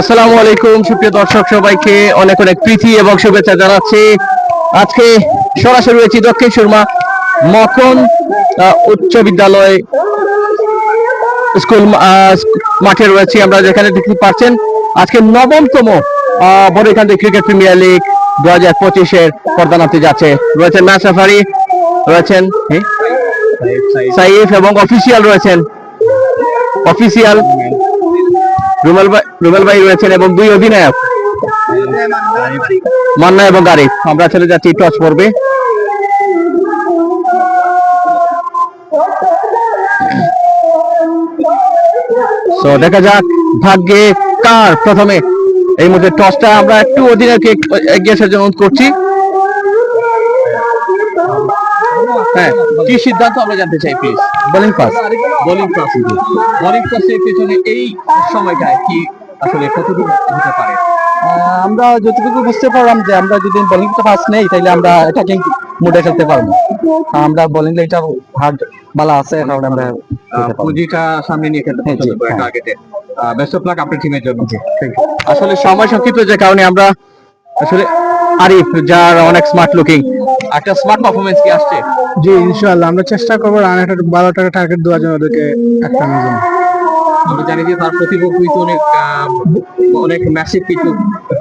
আসসালামু আলাইকুম সুপ্রিয় দর্শক, সবাইকে অনেক অনেক প্রীতি এবং শুভেচ্ছা জানাচ্ছি। আজকে সরাসরি রয়েছি দক্ষিণ সুরমা মকন উচ্চ বিদ্যালয় স্কুল মাঠে রয়েছি আমরা, যেখানে দেখতে পাচ্ছেন আজকে নবমতম বড়ইখান্দি ক্রিকেট প্রিমিয়ার লিগ 2025-এর পর্দা নামতে যাচ্ছে। রয়েছেন ম্যাচ রেফারি, রয়েছেন সাইফ এবং অফিসিয়াল রয়েছেন রুমেল ভাই রয়েছেন এবং দুই অধিনায়ক মান্না এবং গারিফ। আমরা চলে যাচ্ছি টস পর্বে। তো দেখা যাক ভাগ্যে কার প্রথমে। এই মুহূর্তে টসটা আমরা একটু অধিনায়ককে এগিয়ে আসার জন্য অনুরোধ করছি। হ্যাঁ, কি সিদ্ধান্ত আমরা জানতে চাই প্লিজ। বোলিং পাস এর পেছনে এই সময়টায় কি আসলে কতটুকু হতে পারে? আমরা যতটুকু বুঝতে পারলাম যে আমরা যদি বোলিং পাস নেই তাহলে আমরা অ্যাটাকিং মুডে খেলতে পারবো। আমরা বোলিং লাইটার হার্ড বালা আছে, কারণে আমরা পুঁজিটা সামনে নিয়ে খেলতে পছন্দ করি টার্গেটে। বেস্ট অফ লাক আপনার টিমের জন্য। আসলে সময় সংক্ষিপ্ত, যে কারণে আমরা আসলে আরিফ, যার অনেক স্মার্ট লুকিং, একটা স্মার্ট পারফরমেন্স কি আসছে? জি ইনশাআল্লাহ আমরা চেষ্টা করবো রান একটা 12 টাকা টার্গেট দেওয়ার জন্য ওদেরকে একটা জন্য। আমরা জানি যে তার প্রতিপক্ষ অনেক ম্যাসিভ কিছু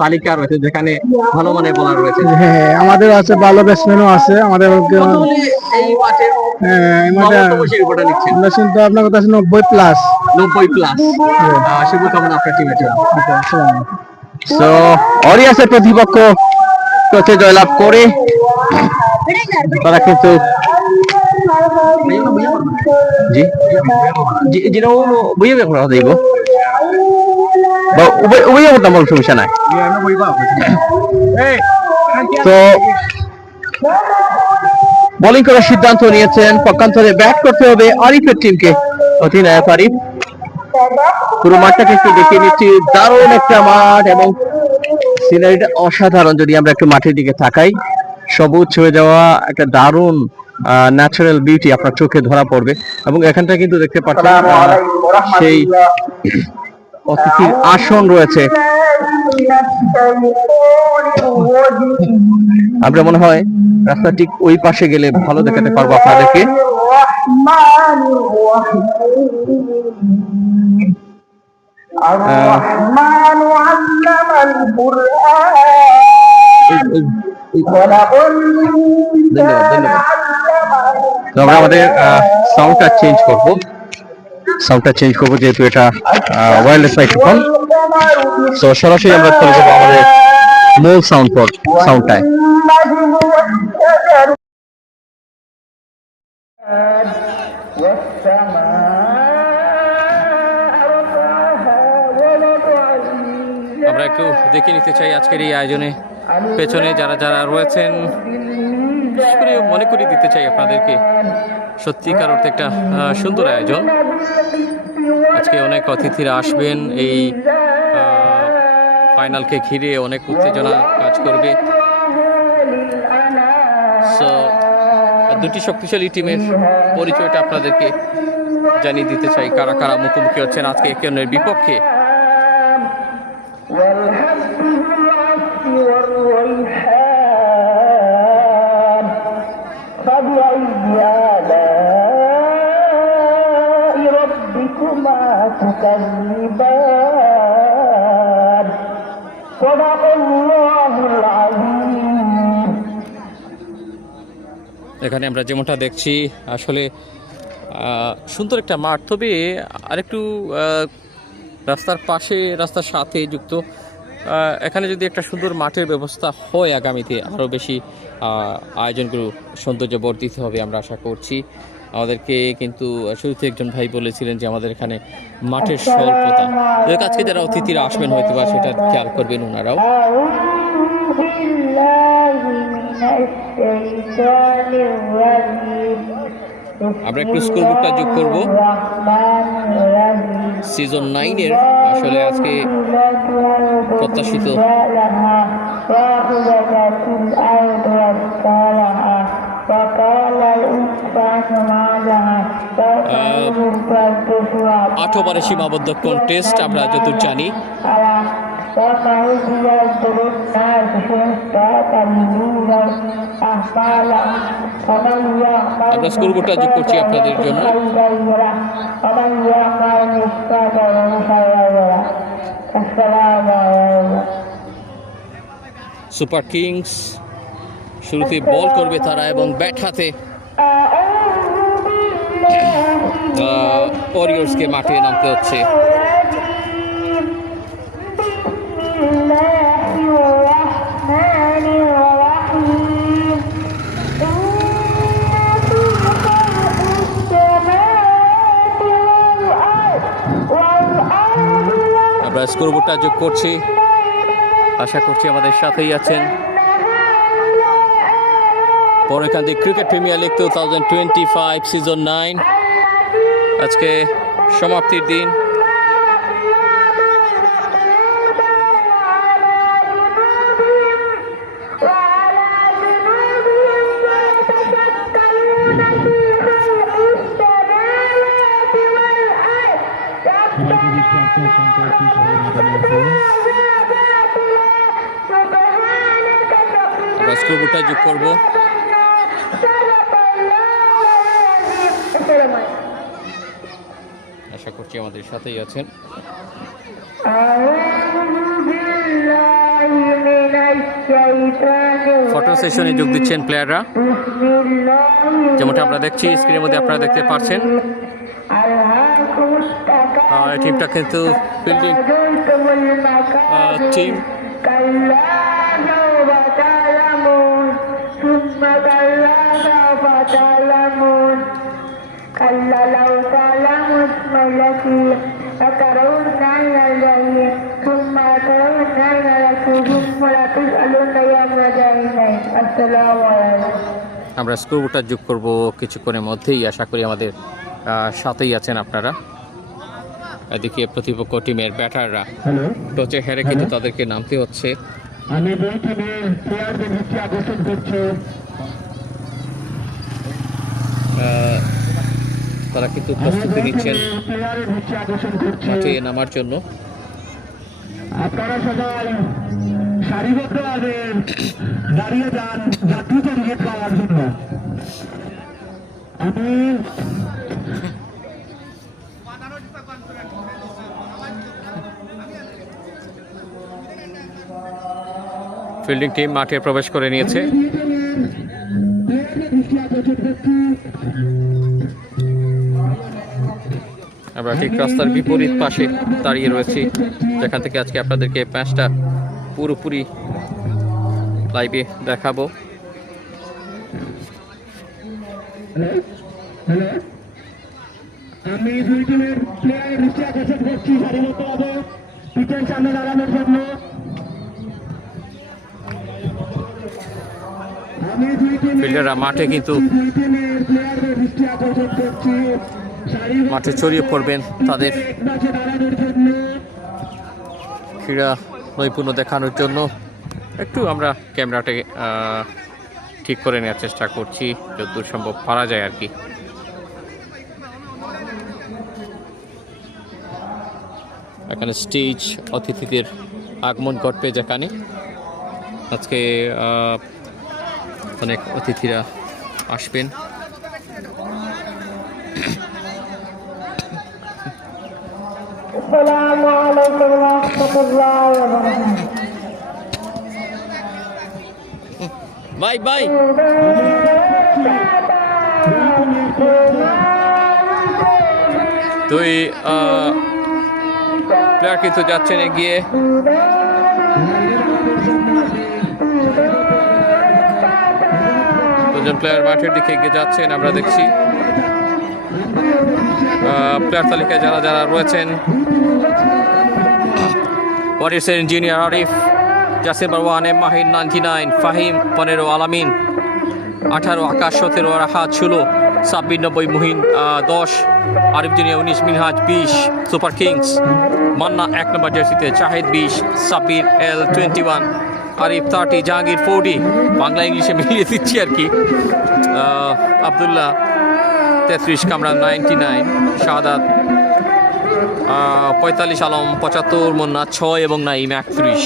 তালিকা রয়েছে, যেখানে ভালো মানের বোলার রয়েছে। হ্যাঁ, আমাদের আছে, ভালো ব্যাটসম্যানও আছে আমাদের। এই মাঠে আমরা কিন্তু আপনার কথা আছে 90+। শুভকামনা আপনার টিমের জন্য। সো অরিয়াসের প্রতিপক্ষ টসে জয়লাভ করে তারা কিন্তু সমস্যা নাই। তো বোলিং করার সিদ্ধান্ত নিয়েছেন, পক্ষান্তরে ব্যাট করতে হবে আরিফের টিমকে। অধিনায়ক আরিফ পুরো মাঠটাকে একটু দেখে নিচ্ছি। দারুণ একটা মাঠ এবং সিনারিটা অসাধারণ। যদি আমরা একটু মাঠের দিকে তাকাই, সবুজ হয়ে যাওয়া একটা দারুণ ন্যাচারাল বিউটি আপনার চোখে ধরা পড়বে। এবং এখানটা কিন্তু দেখতে পাচ্ছেন সেই অতিথির আসন রয়েছে। আমরা মনে হয় রাস্তা ঠিক ওই পাশে গেলে ভালো দেখাতে পারবো আপনাদেরকে। তো আমরা আমাদের সাউন্ডটা চেঞ্জ করবো, যেহেতু এটা ওয়্যারলেস মাইক্রোফোন। তো সরাসরি আমরা চলে যাবো আমাদের মূল সাউন্ডটায়। আমরা একটু দেখে নিতে চাই আজকের এই আয়োজনে পেছনে যারা যারা রয়েছেন। মনে করিয়ে দিতে চাই আপনাদেরকে, সত্যিকার অর্থে একটা সুন্দর আয়োজন। আজকে অনেক অতিথিরা আসবেন। এই ফাইনালকে ঘিরে অনেক উত্তেজনা কাজ করবে। সো দুটি শক্তিশালী টিমের পরিচয়টা আপনাদেরকে জানিয়ে দিতে চাই, কারা কারা মুখোমুখি হচ্ছেন আজকে একে অন্যের বিপক্ষে। এখানে আমরা যেমনটা দেখছি আসলে সুন্দর একটা মাঠ, তবে আরেকটু রাস্তার পাশে, রাস্তার সাথে যুক্ত। এখানে যদি একটা সুন্দর মাঠের ব্যবস্থা হয় আগামীতে, আরও বেশি আয়োজনগুলো সৌন্দর্য বর্ধিত হবে আমরা আশা করছি। আমাদেরকে কিন্তু শুরুতে একজন ভাই বলেছিলেন যে আমাদের এখানে মাঠের স্বল্পতা। আজকে যারা অতিথিরা আসবেন হয়তো বা সেটা খেয়াল করবেন ওনারাও। আমরা একটু স্কোর বুকটা যোগ করবো। সিজন 9-এর আসলে আজকে প্রত্যাশিত আট ওভারে সীমাবদ্ধ কন্টেস্ট আমরা যতদূর জানি। আমরা স্কোরবোর্ডটা যোগ করছি আপনাদের জন্য। সুপার কিংস শুরুতে বল করবে তারা এবং ব্যাট হাতে ওয়ারিয়র্সকে মাঠে নামতে হচ্ছে। আমরা স্কোরবোর্ডটা যোগ করছি, আশা করছি আমাদের সাথেই আছেন। পরেকান্দি ক্রিকেট প্রিমিয়ার লিগ 2025 সিজন 9 আজকে সমাপ্তির দিন। আমরা স্কোরবোর্ডটা যোগ করবো। আশা করছি আমাদের সাথেই আছেন। ফটো সেশনে যোগ দিচ্ছেন প্লেয়াররা, যেমনটা আমরা দেখছি স্ক্রিনের মধ্যে আপনারা দেখতে পাচ্ছেন। টিমটা কিন্তু ফিল্ডিং টিম। আমরা স্কোরবোর্ডটা যোগ করব কিছুক্ষণের মধ্যেই, আশা করি আমাদের সাথেই আছেন আপনারা। এদিকে প্রতিপক্ষ টিমের ব্যাটাররা টচে হেরে কিন্তু তাদেরকে নামতে হচ্ছে। আমি দুই টিমের প্লেয়ারদের দৃষ্টি আকর্ষণ করছি, তারা কিন্তু প্রস্তুতি নিচ্ছেন মাঠে নামার জন্য। আপনারা সবাই সারিবদ্ধভাবে দাঁড়িয়ে যান জাতীয় উইকেট পাওয়ার জন্য। আমি ফিল্ডিং টিম মাঠে প্রবেশ করে নিয়েছে। আমরা ঠিক রাস্তার বিপরীত পাশে দাঁড়িয়ে রয়েছি, যেখান থেকে আজকে আপনাদেরকে ম্যাচটা পুরোপুরি লাইভে দেখাবো। আমি দুই টিমের প্লেয়ারের দৃষ্টি আকর্ষণ করছি সারিবদ্ধভাবে পিচের সামনে দাঁড়ানোর জন্য। ফিল্ডাররা মাঠে কিন্তু মাঠে ছড়িয়ে পড়বেন তাদের ক্রীড়া নৈপুণ্য দেখানোর জন্য। একটু আমরা ক্যামেরাটাকে ঠিক করে নেওয়ার চেষ্টা করছি, যতদূর সম্ভব পারা যায় আর কি। এখানে স্টেজ অতিথিদের আগমন ঘটবে, যেখানে আজকে অনেক অতিথিরা আসবেন। Bye bye. দুই প্লেয়ার কিন্তু যাচ্ছেন এগিয়ে। দুজন প্লেয়ার মাঠের দিকে এগিয়ে যাচ্ছেন, আমরা দেখছি। প্লেয়ার তালিকায় যারা যারা রয়েছেন: ওয়ারিয়র্সের engineer Arif, Jasir Barwan, M Mahin 99, Fahim 15, Alamin 18, Akash 17, Rahat 16, Sabbir 90, Muhin 10, Arif junior 19, Minhaj 20, super kings Manna 1 number জার্সিতে, জাহিদ 20, সাব্বির L 21, আরিফ 30, জাহাঙ্গীর 40, বাংলা ইংলিশে মিলিয়ে দিচ্ছি আর কি, আবদুল্লাহ 33, কামরান 99, শাহাদাত 45 আলম 75, মুন্না 6 এবং নাইম 31।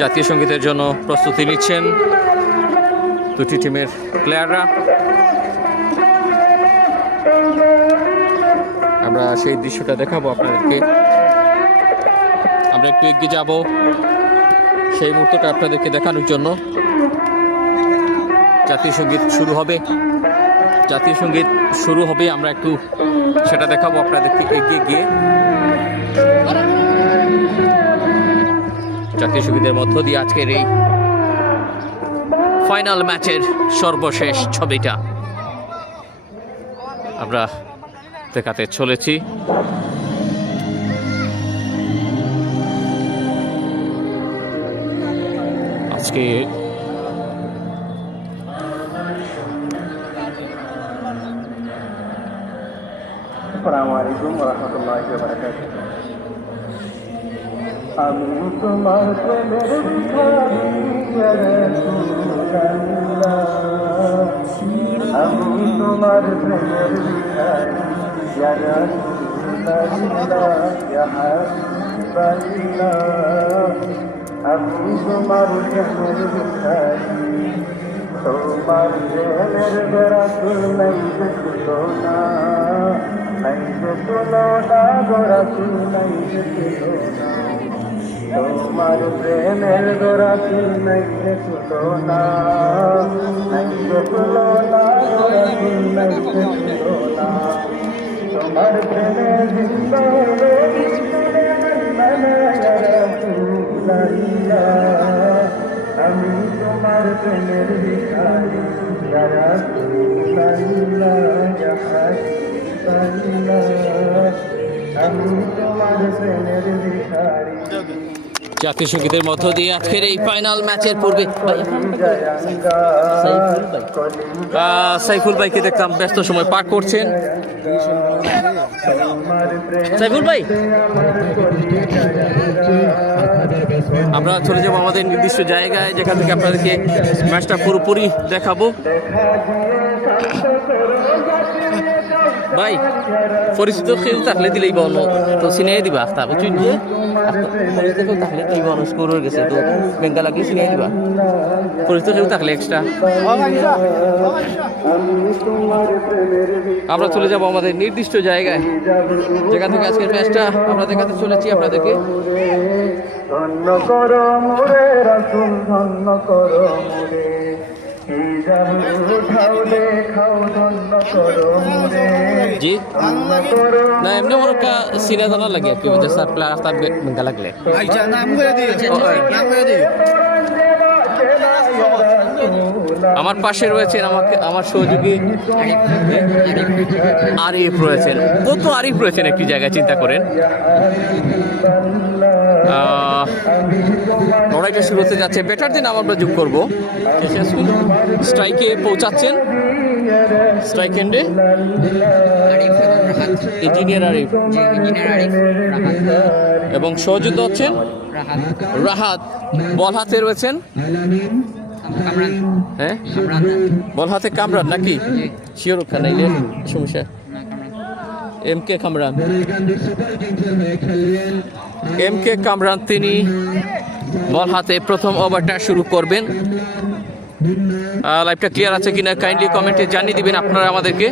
জাতীয় সঙ্গীতের জন্য প্রস্তুতি নিচ্ছেন দুটি টিমের প্লেয়াররা। আমরা সেই দৃশ্যটা দেখাবো আপনাদেরকে। আমরা একটু এগিয়ে যাব সেই মুহূর্তটা আপনাদেরকে দেখানোর জন্য। জাতীয় সঙ্গীত শুরু হবে, জাতীয় সঙ্গীত শুরু হবে, আমরা একটু সেটা দেখাবো আপনাদেরকে এগিয়ে গিয়ে। জাতীয় সঙ্গীতের মধ্য দিয়ে আজকের এই ফাইনাল ম্যাচের সর্বশেষ ছবিটা আমরা দেখাতে চলেছি। আজকে আসসালামু আলাইকুম ওয়া রাহমাতুল্লাহি ওয়া বারাকাতুহু। আমি তোমার প্রেমের ভিখারি ইয়া রাসূলুল্লাহ, আমি তোমার প্রেমের ভিখারি ইয়া রাসূলুল্লাহ, ইয়া হাবিবাল্লাহ, আমি তোমার প্রেমের ভিখারি। তোমার প্রেমের রাসূল নাই যে তুলনা, নাই যে তুলনা গো রাসূল, নাই যে তুলনা। তোমার প্রেমের রাসূল নাই যে তুলনা, নাই যে তুলনা গো রাসূল, নাই যে তুলনা। তোমার প্রেমে জিন্দা হলে আমি তোমার প্রেমের ভিখারি ইয়া রাসূলুল্লাহ, ইয়া হাবিবাল্লাহ, আমি তোমার প্রেমের ভিখারি। জাতীয় সঙ্গীতের মধ্য দিয়ে আজকের এই ফাইনাল ম্যাচের পূর্বে সাইফুল ভাইকে দেখতাম ব্যস্ত সময় পার করছেন। সাইফুল ভাই, আমরা চলে যাবো আমাদের নির্দিষ্ট জায়গায়, যেখান থেকে আপনাদেরকে ম্যাচটা পুরোপুরি দেখাবো। ভাই পরিচিত কেউ থাকলে দিলেই বলো তো চিনিয়ে দিবা, তারপর চিনিয়ে পরিচিত কেউ থাকলে তুই বলো স্কোর হয়ে গেছে তো ব্যাংকা লাগলে চিনিয়ে দিবা, পরিচিত কেউ থাকলে এক্সট্রা। আমরা চলে যাবো আমাদের নির্দিষ্ট জায়গায়, যেখান থেকে আজকের ম্যাচটা আমরা দেখাতে চলেছি আপনাদেরকে। ধন্য করো মোরে রাসূল, ধন্য করো মোরে, জি না এমনি আমার একটা সিরিয়া জানা লাগে কি বলছে স্যার প্লেয়ার আপনার বেঙ্গা লাগলে আমার পাশে রয়েছেন আমার সহযোগী আরিফ রয়েছেন। কত আরিফ রয়েছেন একটি জায়গায়, চিন্তা করেন। লড়াইটা শুরু হতে যাচ্ছে, বেটার দিন আমরা যোগ করবো। স্ট্রাইকে পৌঁছাচ্ছেন, স্ট্রাইক এন্ডে ইঞ্জিনিয়ার আরিফ এবং সহযোগিতা হচ্ছেন রাহাত। বল হাতে রয়েছেন, হ্যাঁ বল হাতে কামরান নাকি শিওর ওখানে সমস্যা। এম কে কামরান তিনি বল হাতে প্রথম ওভারটা শুরু করবেন। লাইভটা ক্লিয়ার আছে কিনা কাইন্ডলি কমেন্টে জানিয়ে দিবেন আপনারা আমাদেরকে।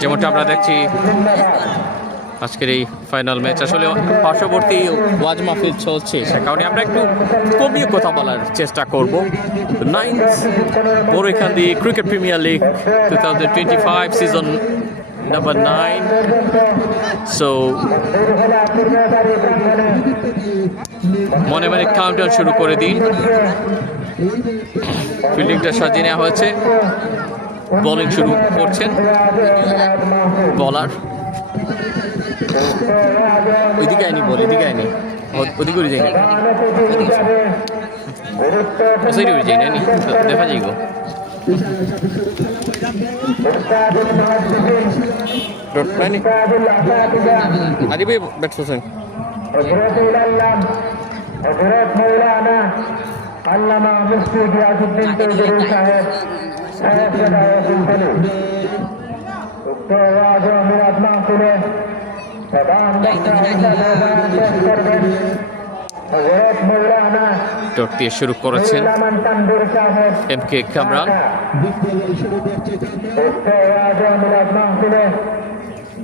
যেমনটা আমরা দেখছি আজকের এই ফাইনাল ম্যাচ আসলে পার্শ্ববর্তী ওয়াজ মাহফিল চলছে, সে কারণে আমরা একটু কমিয়ে কথা বলার চেষ্টা করব। 9th Boraikhandi cricket premier league 2025 season number 9। So মনে মনে কাউন্টডাউন শুরু করে দিন। ফিল্ডিংটা সাজিয়ে নেওয়া হয়েছে, বোলিং শুরু করছেন বলার। ওইদিকে আইনি বল, এদিকে আইনি, ওদিকে যায়নি। ওসাইড হয়ে যায় না নি দেখা যাইব ডট প্ল্যানিং আদি ভাই ব্যাটসম্যান حضرت مولانا علامہ مفتی غیاث الدین چودھری صاحب صاحب صدایت الفلو دکتر آواز امراض معقولے سلام کرবেন حضرت مولانا ডট দিয়ে শুরু করেছেন علامہ تنبیر صاحب এম কে কামরান دکتر آواز امراض معقولے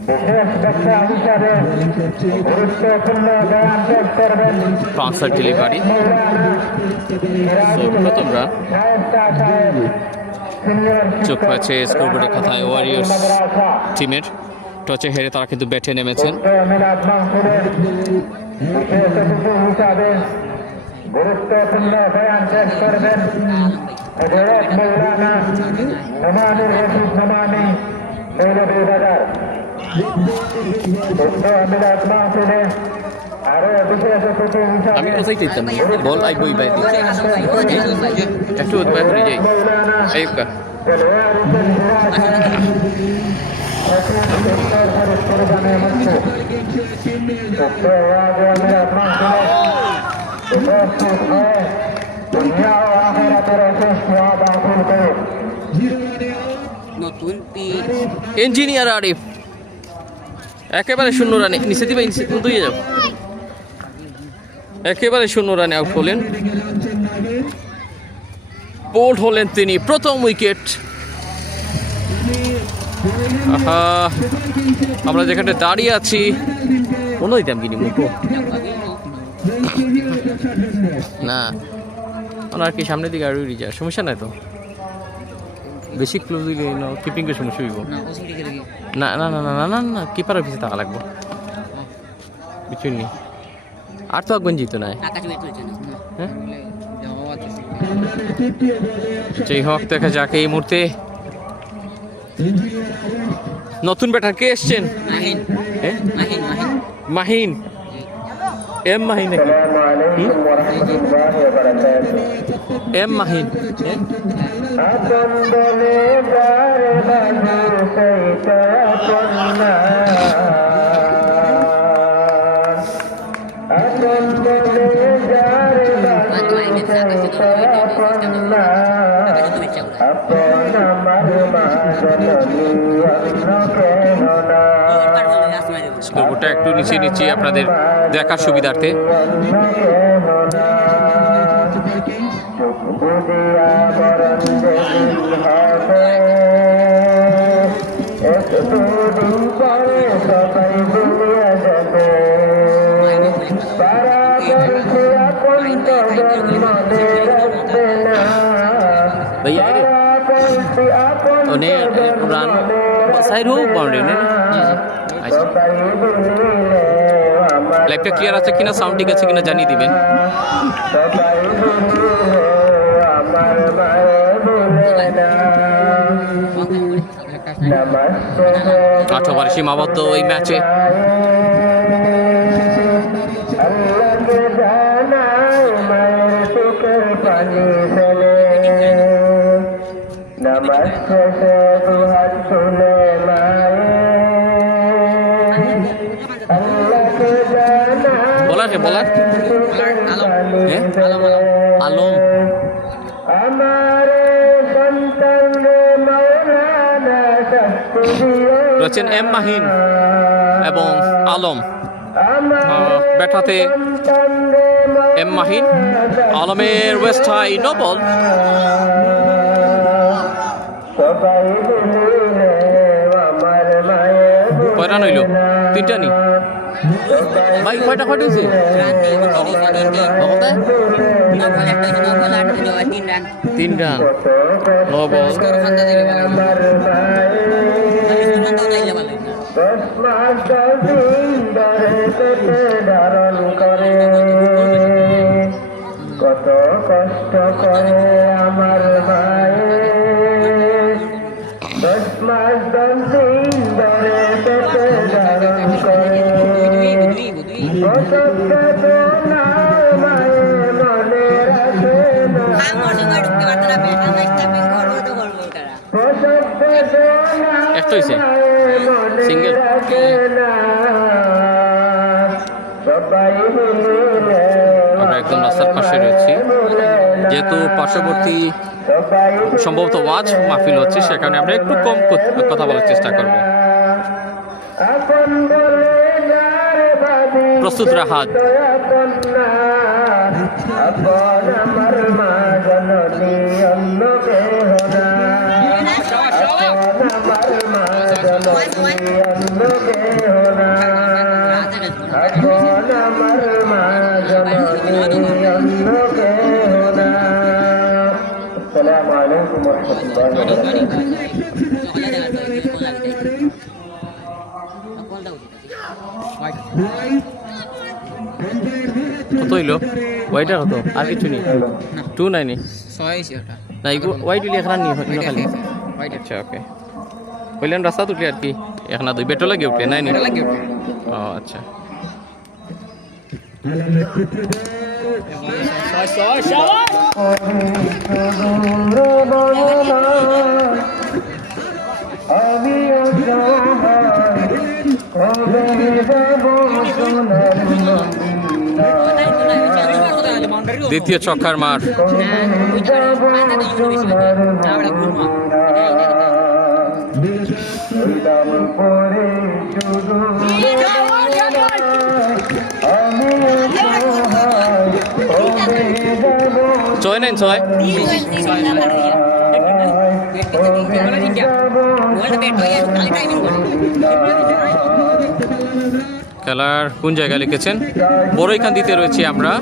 বিশেষ বক্তা হিসাবে গুরুত্বপূর্ণ বয়ান পেশ করবেন ট্রান্সফার ডেলিভারি প্রথম রান চোখ হয়েছে স্কোরবোর্ডের কথায় ওয়ারিয়র্স টিমের টচে হেরে তারা কিন্তু ব্যাটে নেমেছেন গুরুত্বপূর্ণ বয়ান পেশ করবেন হযরত মাওলানা নোমানুর রশিদ নোমানী মৌলভীবাজার আমি কোথায় চাইতাম বল আই বই বাই একটু উদ্বায় করে যাই আইকা ইঞ্জিনিয়ার আরিফ একেবারে শূন্য রানে নিচে দিবে দুইয়ে যাও একেবারে শূন্য রানে আউট হলেন বোল্ড হলেন তিনি প্রথম উইকেট আমরা যেখানে দাঁড়িয়ে আছি কোনো দিতাম কিনি মুখো না ওনার কি সামনের দিকে আরো যায় সমস্যা নাই তো বেশি ক্লোজ দিলে কিপিং এর সমস্যা হইব না না না না না না না কিপারের পিছিয়ে থাকা লাগবো বুঝুননি আর তো একবার জিতো নাই যেই হোক দেখা যাক এই মুহূর্তে নতুন ব্যাটার কে এসছেন মাহিন এম মাহিন নাকি এম মাহিন স্কোরবোর্ডটা একটু নিচে নিচে আপনাদের দেখার সুবিধার্থে भैया उन्हें रन साइड हो बाउंड्री ने লাইভটা ক্লিয়ার আছে কিনা সাউন্ড ঠিক আছে কিনা জানিয়ে দিবেন আট ওভার সীমাবদ্ধ এই ম্যাচে বলার কে বলার আলম রয়েছেন এম মাহিন এবং আলম ব্যাটাতে এম মাহিন আলমের ওয়েস্ট হাই নো বল কয় রান হইল তিনটা নি ভাই কয়টা কয়টা হয়েছে তিন রান নো বল কত কষ্ট করে আমার মায়ে 10 মাস 10 দিন ধরে পেটে ধারণ করে কত বেদনা মায়ের মনে রাখে একটা হয়েছে সিঙ্গেল। আমরা একদম রাস্তার পাশে রয়েছি, যেহেতু পার্শ্ববর্তী সম্ভবত ওয়াজ মাহফিল হচ্ছে, সে কারণে আমরা একটু কম কথা বলার চেষ্টা করব। প্রস্তুত রাহাত। السلام عليكم ورحمة الله কত হইলো ওয়াইটার কত? আর কিছু নেই, 2 নাই নি না, ওয়াইট হইলে এখন নি খালি। আচ্ছা ওকে, কইলেন রাস্তা তুলি আর কি এখন দুই বেটো লাগে উঠে নাই নি? ও আচ্ছা। দ্বিতীয় ছক্কার মার। ছয় নেন, ছয়। খেলার কোন জায়গায় লিখেছেন? বড়ইখান দিতে রয়েছি আমরা।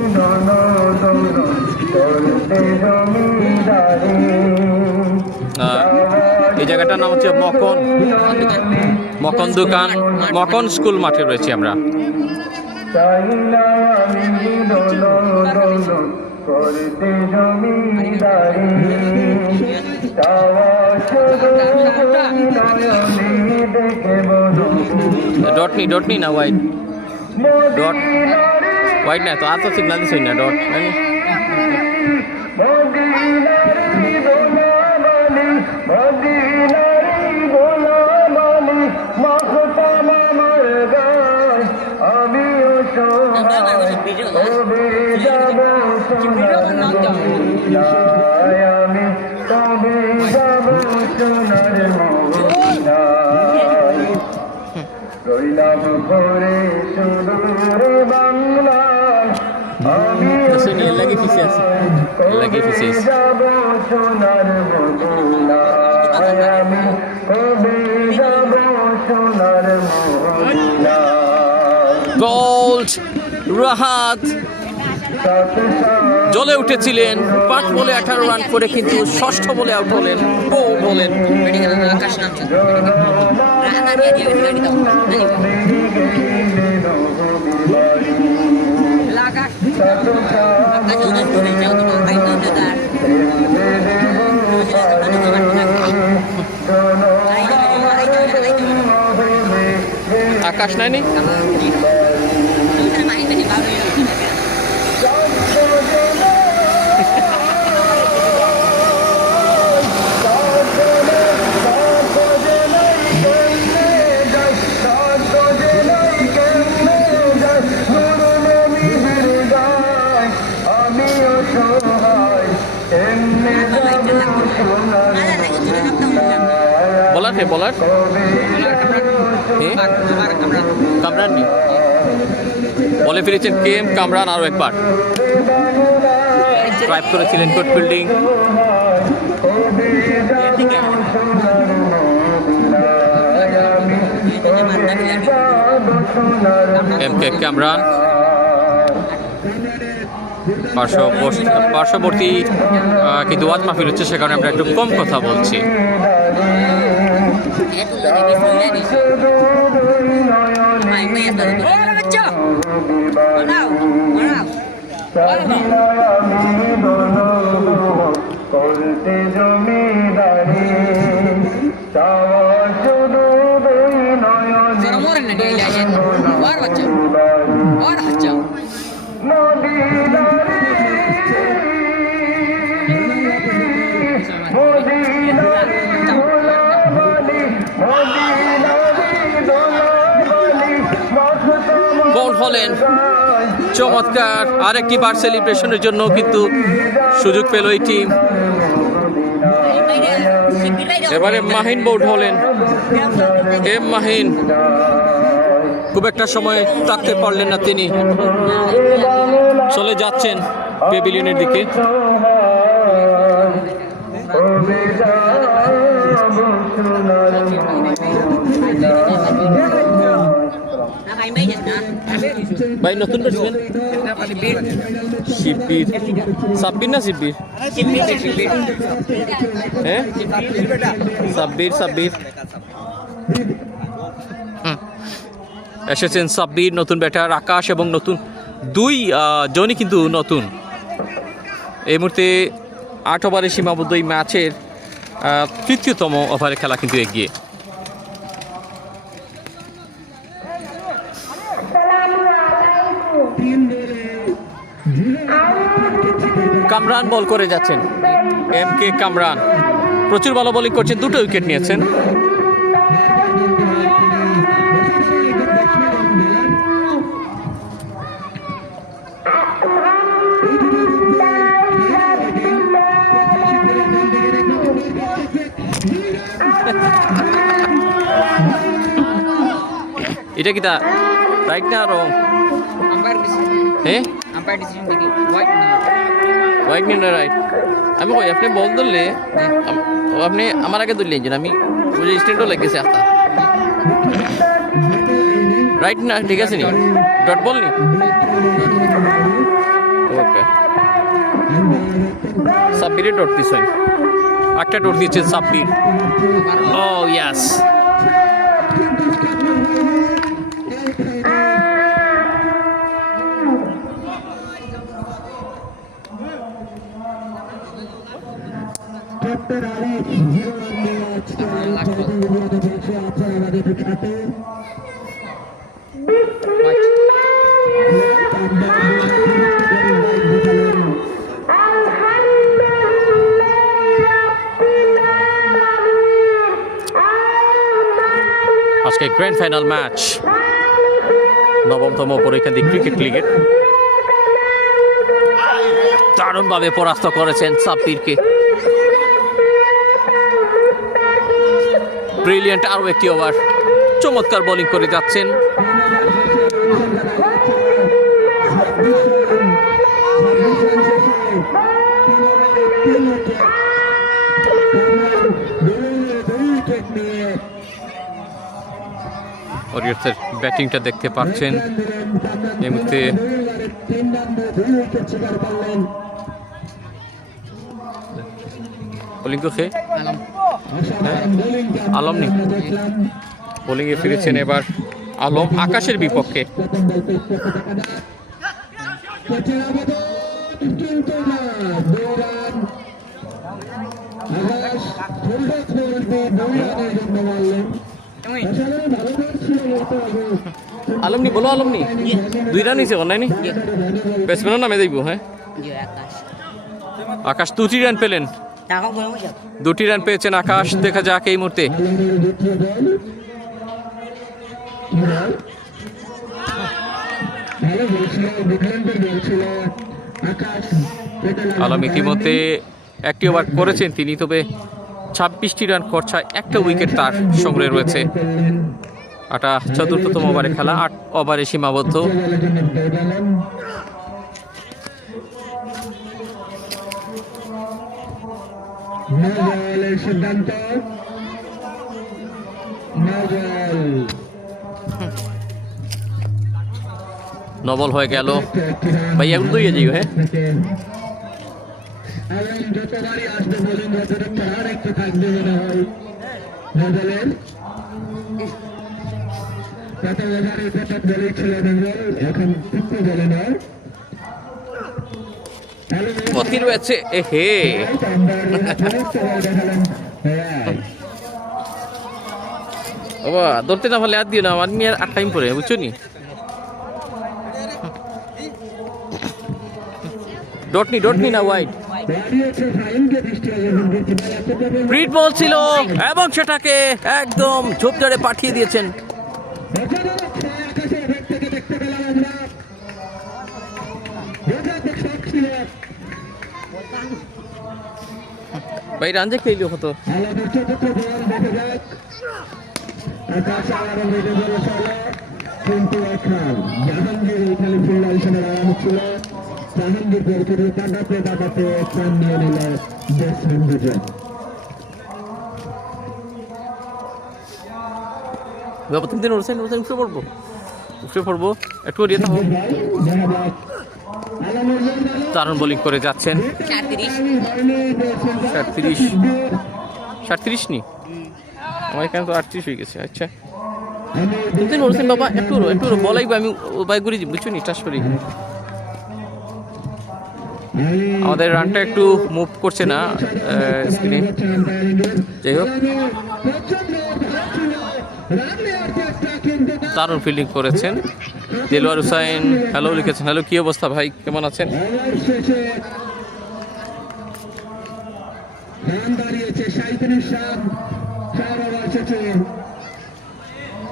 এই জায়গাটার নাম হচ্ছে মকন দোকান, মকন স্কুল মাঠে রয়েছি আমরা। ডট নি না হোয়াইট, ডট হোয়াইট না তো, আর তো সিগনাল দিস না ডট মানে। গোল্ড রাহাত জ্বলে উঠেছিলেন 5 বলে 18 রান করে, কিন্তু ষষ্ঠ বলে আউট হলেন। বলেন আকাশ নাইনি। বলার কে বলার কামরান নেই, বলে ফিরেছেন কে এম কামরান। আরও একবার ড্রাইভ করেছিলেন good fielding. M K Kamran পার্শ্ববর্তী কিন্তু ওয়াজ মাহফিল হচ্ছে, সে কারণে আমরা একটু কম কথা বলছি। হলেন। চমৎকার আরেকটি বার সেলিব্রেশনের জন্য কিন্তু সুযোগ পেল এই টিম। এবারে মাহিন বোর্ড হলেন। এম মাহিন খুব একটা সময় থাকতে পারলেন না, তিনি চলে যাচ্ছেন প্যাভিলিয়নের দিকে। ভাই নতুন করছিলেন শিবির, সাব্বির না শিবির? হ্যাঁ সাব্বির এসেছেন সাব্বির, নতুন ব্যাটার আকাশ এবং নতুন দুই জনই কিন্তু নতুন। এই মুহূর্তে 8 ওভারে সীমাবদ্ধ এই ম্যাচের তৃতীয়তম ওভারে খেলা কিন্তু এগিয়ে। কামরান বল করে যাচ্ছেন, এম কে কামরান প্রচুর ভালো বোলিং করছেন, 2টো উইকেট নিয়েছেন। এটা কি তা রাইট না রং? হ্যাঁ হোয়াইট না রাইট? আমি কই আপনি বল ধরলে আপনি আমার আগে ধরলেন যে আমি বুঝে স্ট্যান্ডও লেগেছে আপনার রাইট না? ঠিক আছে নি ডট বল নি? ওকে সাব্বিরের ডট দিস হয়, একটা ডট দিচ্ছে সাব্বির। ও ইয়াস, আজকে গ্র্যান্ড ফাইনাল ম্যাচ 9তম পরীক্ষা ক্রিকেট লিগের। দারুণভাবে পরাস্ত করেছেন সাব্বিরকে। ব্রিলিয়ান্ট আরও একটি ওভার, চমৎকার বোলিং করে যাচ্ছেন। ওরিয়র্সের ব্যাটিংটা দেখতে পাচ্ছেন এই মুহূর্তে। বোলিং করছে আলম নি, বোলিংয়ে ফিরেছেন এবার আলম আকাশের বিপক্ষে। আলমনি বলো, আলমনি 2 রান নিছে অনলাইনে, ব্যাটসম্যানের নামে যাইব। হ্যাঁ আকাশ 2টি রান পেলেন, 2টি রান পেয়েছেন আকাশ। দেখা যাক এই মুহূর্তে আলম ইতিমধ্যে 1টি ওভার করেছেন তিনি, তবে 26টি রান খরচায় 1টা উইকেট তার সংগ্রহে রয়েছে। এটা 4তম ওভারে খেলা, 8 ওভারে সীমাবদ্ধ। নবল হয়ে গেল ভাই, এখন তো ইয়ে যাই। হ্যাঁ গতি রয়েছে। হে বাবা ধরতে না পারলে আর দিও না, আমি আর 8 টাইম পরে, বুঝছো নি? ডট নি না ওয়াইড। ব্রিড বল ছিল এবং সেটাকে একদম ঝোপঝাড়ে পাঠিয়ে দিয়েছেন। ভাই রান যে খেললো হতো কিন্তু এখন জাহাঙ্গীর এখানে ফিল্ডার হিসেবে রাখা হচ্ছিল। জাহাঙ্গীর পরিচয় কাটাতে কাটাতে স্থান নিয়ে নিল ব্যাটসম্যান দুজন। বাবা তুমি দিন উঠছেন উঠে পড়বো একটু দিয়ে থাকো। দারুণ বোলিং করে যাচ্ছেন 37 নি আমার এখানে তো 38 হয়ে গেছে। আচ্ছা তুমি উঠছেন বাবা একটু বলাইবো আমি বাই করে বুঝছো নি টাচ করি। আমাদের রানটা একটু মুভ করছে না স্ক্রিনে, যাই হোক দারুণ ফিল্ডিং করেছেন দেলোয়ার হুসাইন। হ্যালো লিখেছেন, হ্যালো কি অবস্থা ভাই, কেমন আছেন?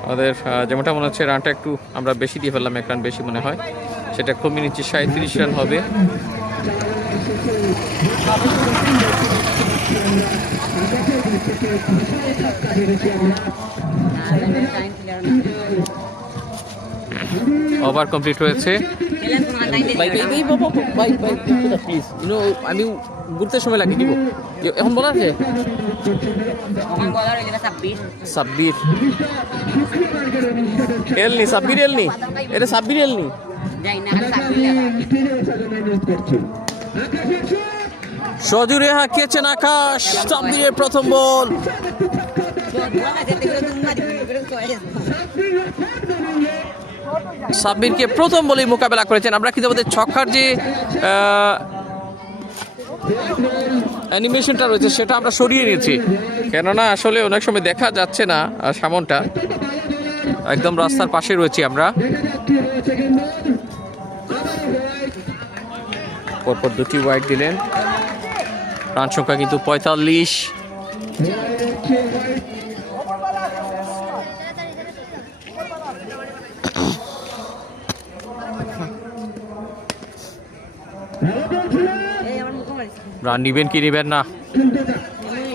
আমাদের যেমনটা মনে হচ্ছে রানটা একটু আমরা বেশি দিয়ে ফেললাম, 1 রান বেশি মনে হয়, সেটা কমিয়ে নিচ্ছে 37 রান হবে। ওভার কমপ্লিট হয়েছে। প্লিজ আমি ঘুরতে সময় লাগিয়ে দিব। এখন বলা আছে সাব্বির এলনি, সাব্বির এলনি, এটা সাব্বির এলনি। সজুরে হাঁকিয়েছেন আকাশ, সাব্বিরের প্রথম বল। সাব্বিরকে প্রথম বলেই মোকাবেলা করেছেন। আমরা কিন্তু আমাদের ছক্কার যে অ্যানিমেশনটা রয়েছে সেটা আমরা সরিয়ে নিয়েছি, কেননা আসলে অনেক সময় দেখা যাচ্ছে না সামনটা, একদম রাস্তার পাশে রয়েছি আমরা। পরপর 2টি ওয়াইড দিলেন, রান সংখ্যা কিন্তু 45। রান নিবেন কি নিবেন না,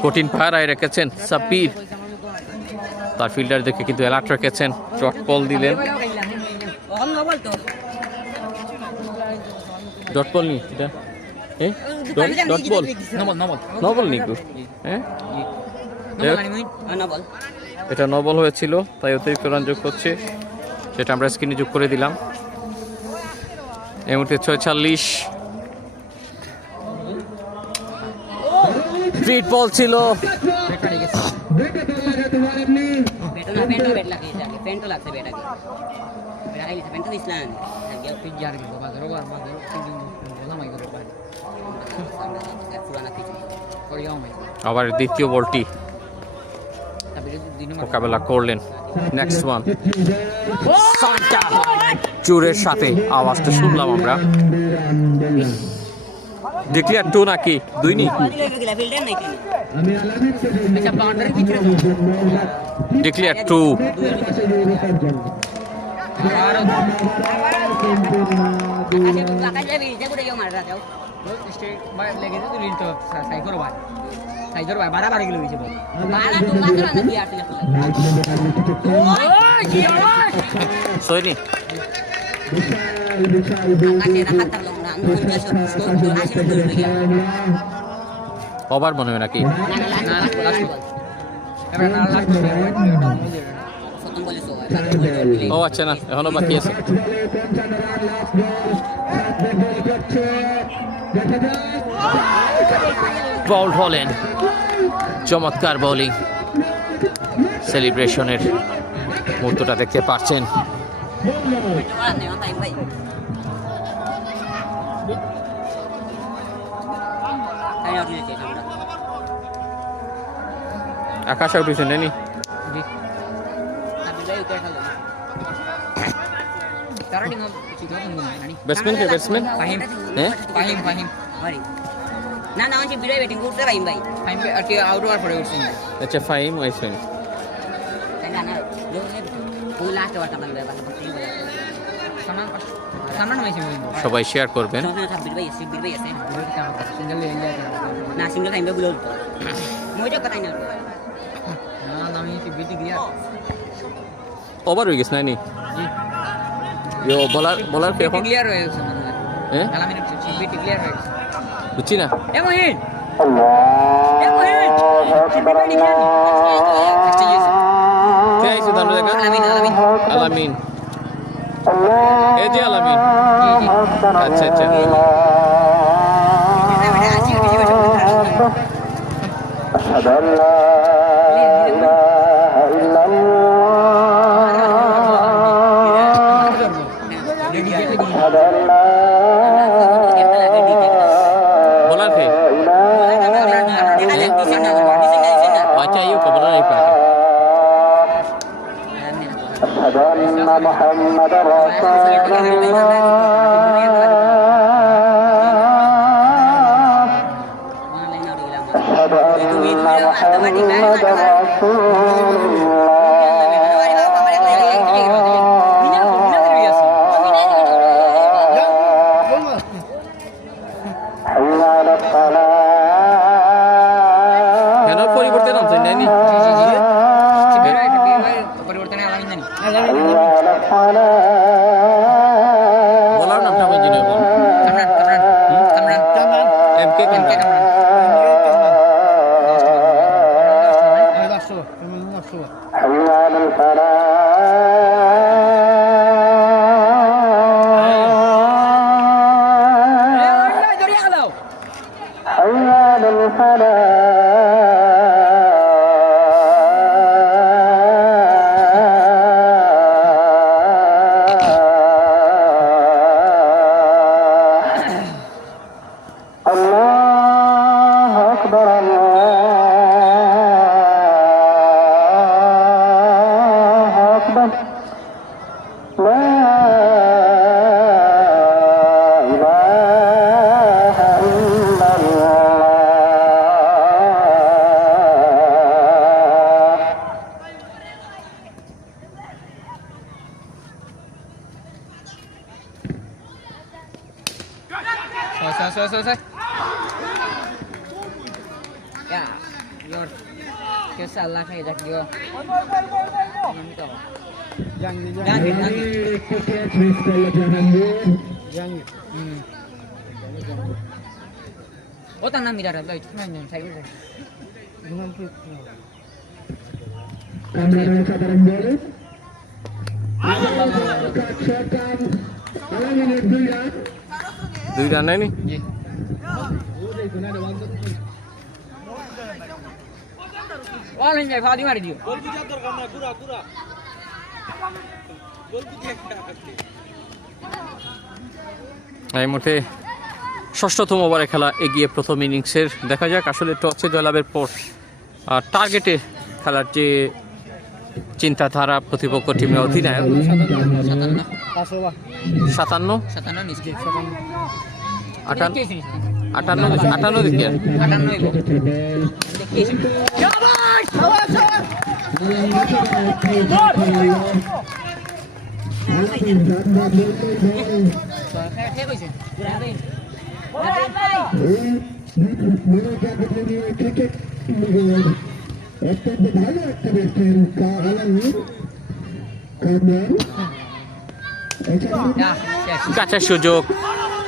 কঠিন পাহারায় রেখেছেন সাব্বির। তার ফিল্ডার দেখে কিন্তু অ্যালার্ট রেখেছেন, ডট বল দিলেন। ডট বল নি এটা, ডট বল ন বল নি হ্যাঁ, এটা ন বল হয়েছিল, তাই অতিরিক্ত রান যোগ করছে, সেটা আমরা স্ক্রিনে যোগ করে দিলাম। এই মুহূর্তে 46। স্ট্রিট বল ছিল, আবার দ্বিতীয় বলটি মোকাবেলা করলেন। নেক্সট ওয়ান জোরের সাথে আওয়াজটা শুনলাম আমরা। ডিক্লেয়ার 2 নাকি 2 নি? ডিক্লেয়ার 2। সৈনি ওভার মনে হয় নাকি? ও আচ্ছা, না এখনো বাকি আছে। বল হলেন, চমৎকার বোলিং, সেলিব্রেশনের মুহূর্তটা দেখতে পাচ্ছেন। আকাশ আউট হয়েছে নানি, ব্যাটসম্যান কে ব্যাটসম্যান ফাহিম, হ্যাঁ ফাহিম না না আমি বিরাই ব্যাটিং করতে ফাহিম ভাই, ফাহিম আর কি আউট ওভার পড়ে উঠছেন। আচ্ছা ফাহিম ওইছেন তাই না, ওই লাস্ট ওভারটা মানে ব্যাপার সবাই শেয়ার করবেন। ওভার হয়ে গেছে নাইনি বলার বলার কি এখন ক্লিয়ার হয়ে গেছে হ্যাঁ আলামিন সিবিটি ক্লিয়ার হয়ে গেছে বুঝছি না এ মহিন এ মহিন সিবিটি ক্লিয়ার কে আইছে তার জায়গা আলামিন আলামিন এই যে আলামিন আচ্ছা আচ্ছা أشهد أن لا إله إلا أشهد أن لا বলার কে আচ্ছা ইউ কবর নাই পা أشهد أن محمد رسول أشهد أن محمد رسول حي على الصلاة কেন পরিবর্তন আনছেন নাইনি পরিবর্তনে আলামিন জানি حي على الصلاة বলার নামটা আমি জানি বল কামরান এমকে Kamran حي على الفلاح حي على الفلاح الله أكبر الله أكبر لا إله إلا الله Selesai. Ya, Yor. Kesalah kayak dak yo. Oh, tanah mirar lah itu. Nanya saya. দুই run নাইনি Walau nyai Fadi mari dia. এই মুহূর্তে ষষ্ঠতম ওভারে খেলা এগিয়ে প্রথম ইনিংসের দেখা যাক আসলে টসে জয়লাভের পর টার্গেটে খেলার যে চিন্তাধারা প্রতিপক্ষ টিমের অধিনায়ক 57 58 দিকে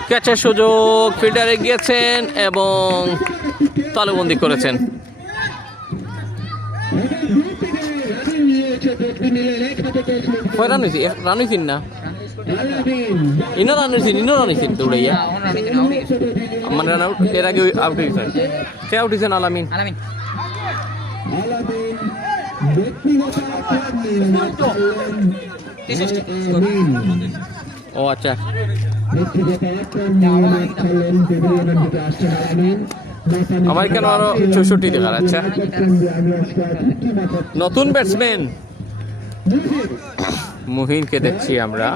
ক্যাচের সুযোগ ফিল্ডারে গিয়েছেন এবং তালুবন্দি করেছেন রান হয়েছেন না ইনো রান হয়েছেন দৌড়াইয়া মানে রান আউট এর আগে আউট হয়েছেন সে আউট হয়েছেন আলামিন ও আচ্ছা আমার কেন আরো 64 টাকা আচ্ছা নতুন ব্যাটসম্যান মুহিনকে দেখছি আমরা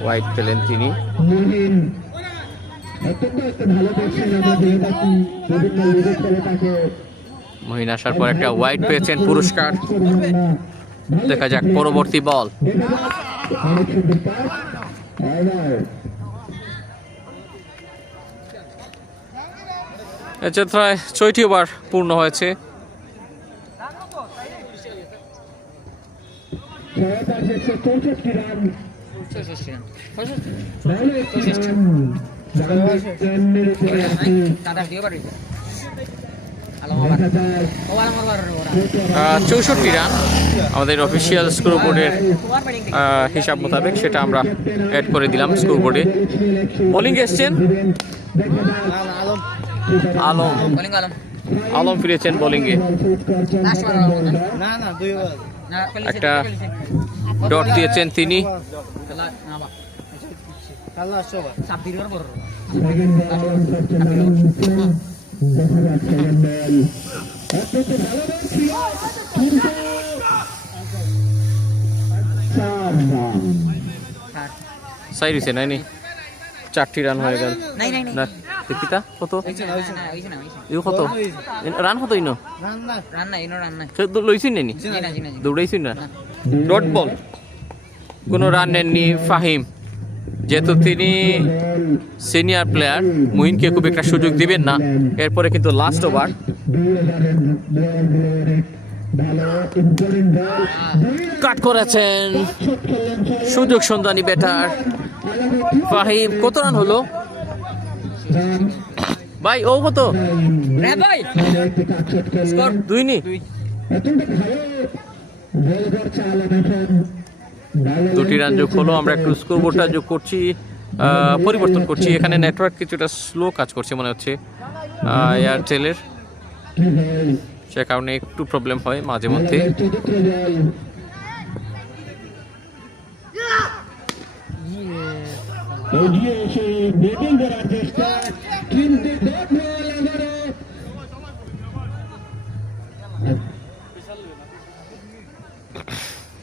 হোয়াইট পেলেন তিনি মুহিন আসার পর একটা হোয়াইট পেয়েছেন পুরস্কার দেখা যাক পরবর্তী বল এক্ষেত্রে 6টি ওভার পূর্ণ হয়েছে। দাদা দিয়ে পারি আলো আমার ও আমার বারো 64 রান আমাদের অফিসিয়াল স্কোর বোর্ডের হিসাব মোতাবেক, সেটা আমরা অ্যাড করে দিলাম স্কোর বোর্ডে। বোলিং এসছেন আলম, বোলিং আলম আলম ফিরেছেন বোলিংয়ে। লাস্ট বার না না দুই বার না একটা ডট দিয়েছেন তিনি। না বা কাল আসো সাব্বির বার বড় সাই রয়েছে নাইনি, 4টি রান হয়ে গেল। নাই নাই নাই না দীপিতা কত হইছে না হইছে না ইউ কত রান কত ইনো রান নাই ইনো রান নাই লইছেন নাইনি, জি না জি না দৌড়াইছেন না। ডট বল, কোনো রান নেননি ফাহিম। যেহেতু তিনি সিনিয়র প্লেয়ার, মুহিনকে খুব একটা সুযোগ দিবেন না। এরপরে কিন্তু লাস্ট ওভার কাট করেছেন সুযোগ সন্ধানী ব্যাটার ফাহিম। কত রান হলো ভাই? ও কত রে ভাই স্কোর 2 নি, 2টি রান যোগ হলো। আমরা একটু স্কোর বোর্ডটা যোগ করছি, পরিবর্তন করছি। এখানে নেটওয়ার্ক কিছুটা স্লো কাজ করছে মনে হচ্ছে এয়ারটেলের, সে কারণে একটু প্রবলেম হয় মাঝে মধ্যে।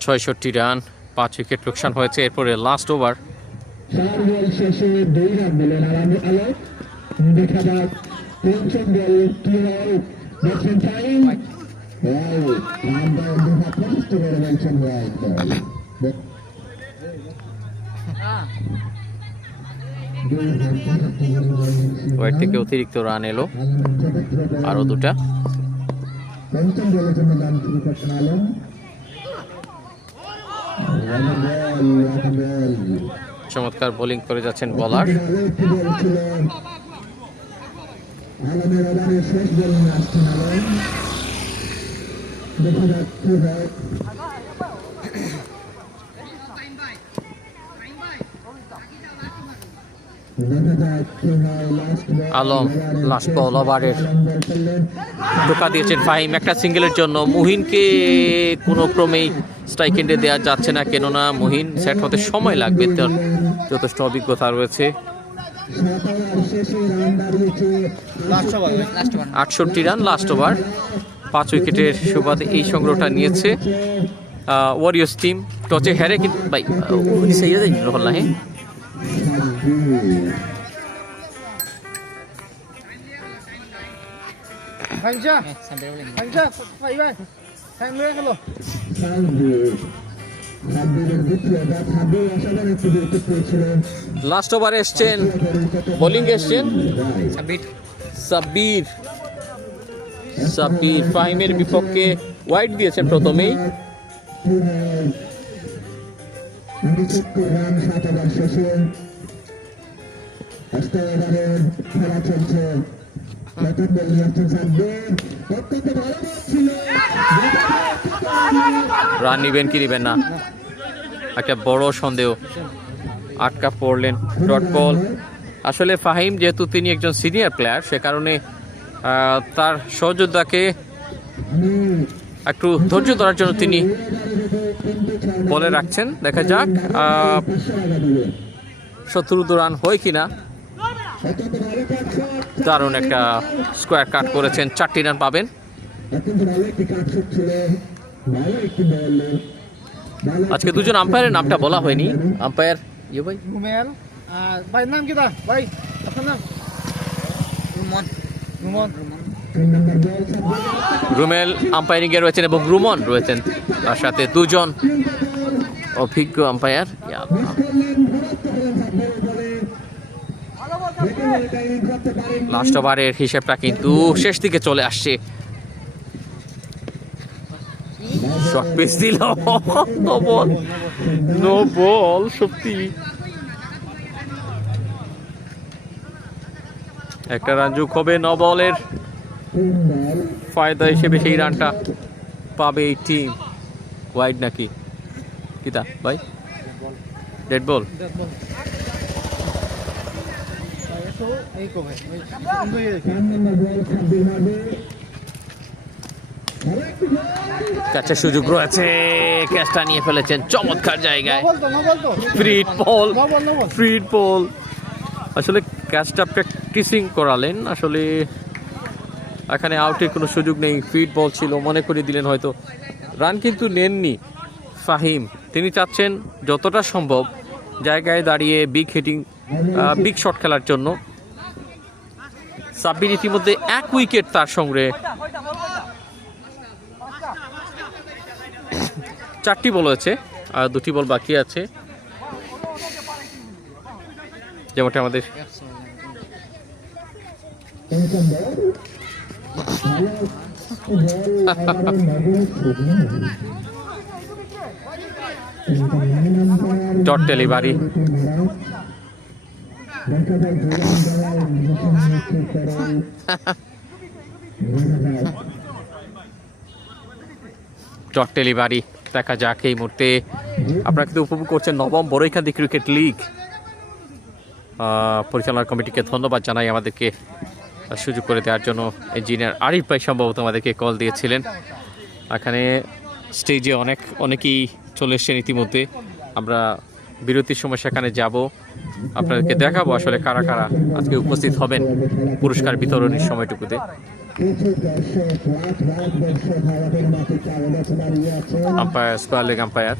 ছয়ষট্টি রান, 5 উইকেট লোকসান হয়েছে। এরপরে লাস্ট ওভার 4 বল শেষে 2 রান দিলেন আলো। দেখা যাক পঞ্চম বল কি হয়। ব্যাটসম্যান টাইম ওয়াইড থেকে অতিরিক্ত রান এলো, আরো 2টা। পঞ্চম বলের জন্য রান শুরু করছেন আলম। চমৎকার বোলিং করে যাচ্ছেন বলার। আলমের ওভারের শেষ বোলিং আসছেন আলম। দেখা যাক কি হয়। আলম লাস্ট বল ওভারের ঢোকা দিয়েছেন ফাহিম একটা সিঙ্গেলের জন্য। মুহিনকে কোনো ক্রমেই স্ট্রাইক এন্ডে দেওয়া যাচ্ছে না, কেননা মুহিন সেট হতে সময় লাগবে, তার যথেষ্ট অভিজ্ঞতা রয়েছে। 68 রান লাস্ট ওভার, 5 উইকেটের সুবাদে এই সংগ্রহটা নিয়েছে ওয়ারিয়র্স টিম। টচে হেরে কিন্তু ভাই সেই রহল না। হ্যাঁ লাস্ট ওভারে এসছেন, বোলিং এসছেন সাব্বির। ফাহিমের বিপক্ষে ওয়াইড দিয়েছেন প্রথমেই। রান নিবেন কি নিবেন না, একটা বড় সন্দেহ। আটকা পড়লেন ডট বল। আসলে ফাহিম যেহেতু তিনি একজন সিনিয়র প্লেয়ার, সে কারণে তার সহযোদ্ধাকে একটু ধৈর্য ধরার জন্য তিনি বলে রাখছেন। দেখা যাক 70 রান হয় কিনা। দারুণ একটা স্কোয়ার কাট করেছেন, 4টি রান পাবেন। আজকে 2জন আম্পায়ারের নামটা বলা হয়নি। আম্পায়ার ভাই রুমেল, ভাই নাম কি ভাই? আপনার নাম? রুমেল আম্পায়ারিং এ রয়েছেন এবং রুমন রয়েছেন, তার সাথে 2জন অভিজ্ঞ আম্পায়ার। লাস্ট ওভারের হিসেবটা কিন্তু শেষ দিকে চলে আসছে। শর্ট পিচ দিল, নো বল সত্যি। একটা রান যোগ হবে, 9 বলের ফায়দা হিসেবে সেই রানটা পাবে এই টিম। ওয়াইড নাকি কিতা ভাই? ডেড বল। কাছে সুযোগ রয়েছে, ক্যাচটা নিয়ে ফেলেছেন চমৎকার জায়গায়। ফ্রি বল, আসলে ক্যাচটা প্র্যাকটিসিং করালেন, আসলে এখানে আউটের কোনো সুযোগ নেই। ফিট বল ছিল, মনে করে দিলেন হয়তো। রান কিন্তু নেননি ফাহিম, তিনি চাচ্ছেন যতটা সম্ভব জায়গায় দাঁড়িয়ে বিগ শট খেলার জন্য। সাব্বির ইতিমধ্যে 1 উইকেট তার সঙ্গে। 4টি বল হয়েছে আর 2টি বল বাকি আছে, যেমনটা আমাদের ডট ডেলিভারি। ডট ডেলিভারি, দেখা যাক এই মুহূর্তে। আপনারা কিন্তু উপভোগ করছেন নবম বড়ইখান্দি ক্রিকেট লিগ। পরিচালনা কমিটিকে ধন্যবাদ জানাই আমাদেরকে সুযোগ করে দেওয়ার জন্য। ইঞ্জিনিয়ার আরিফ ভাই সম্ভবত আমাদেরকে কল দিয়েছিলেন। এখানে স্টেজে অনেকেই চলে এসছেন ইতিমধ্যে। আমরা বিরতির সময় সেখানে যাব, আপনাদেরকে দেখাবো আসলে কারা কারা আজকে উপস্থিত হবেন পুরস্কার বিতরণের সময়টুকুতে। Umpire, square leg umpire.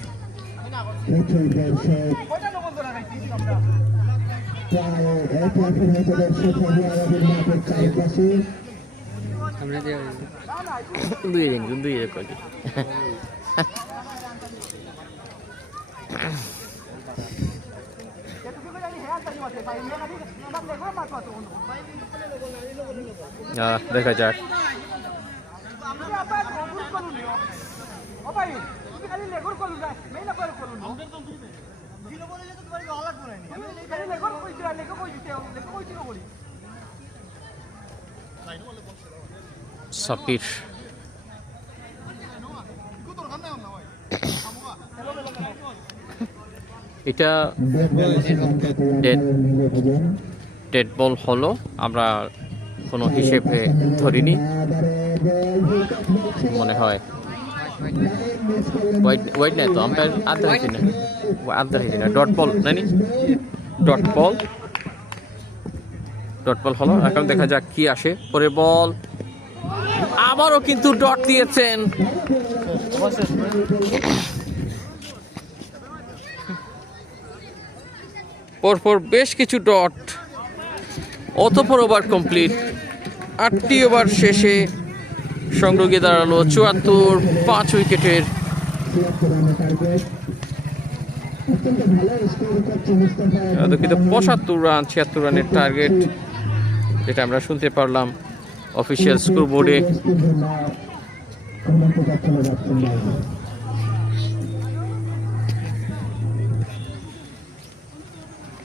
দেখা যাক। সাব্বির এটা ডেড বল হলো, আমরা কোনো হিসেবে ধরিনি মনে হয়। ওয়াইড নাই তো, আম্পায়ার আদার হয়েছি না। ডট বল নানি, ডট বল হলো। এখন দেখা যাক কি আসে। পরে বল আবারও কিন্তু ডট দিয়েছেন। পরপর বেশ কিছু ডট, অতঃপর ওভার কমপ্লিট। 8টি ওভার শেষে সংগ্রহ গিয়ে দাঁড়ালো 74, 5 উইকেটের। দুঃখিত, 75 রান, 76 রানের টার্গেট, যেটা আমরা শুনতে পারলাম অফিসিয়াল স্কোর বোর্ডে।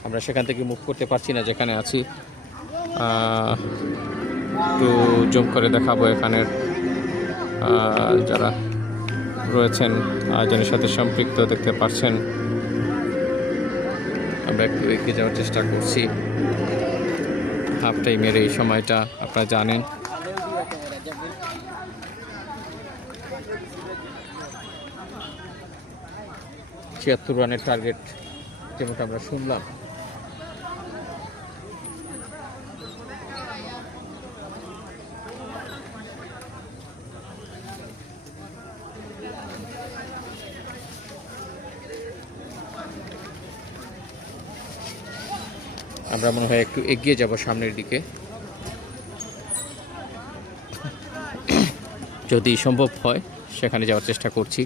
আমরা সেখান থেকে মুভ করতে পারছি না যেখানে আছি। একটু জুম করে দেখাবো এখানের যারা রয়েছেন আয়োজনের সাথে সম্পৃক্ত, দেখতে পাচ্ছেন। আমরা একটু এগিয়ে যাওয়ার চেষ্টা করছি। হাফ টাইমের এই সময়টা আপনারা জানেন। ছিয়াত্তর রানের টার্গেট যেমনটা আমরা শুনলাম। আমরা মনে হয় একটু এগিয়ে যাব সামনের দিকে, যদি সম্ভব হয় সেখানে যাওয়ার চেষ্টা করছি।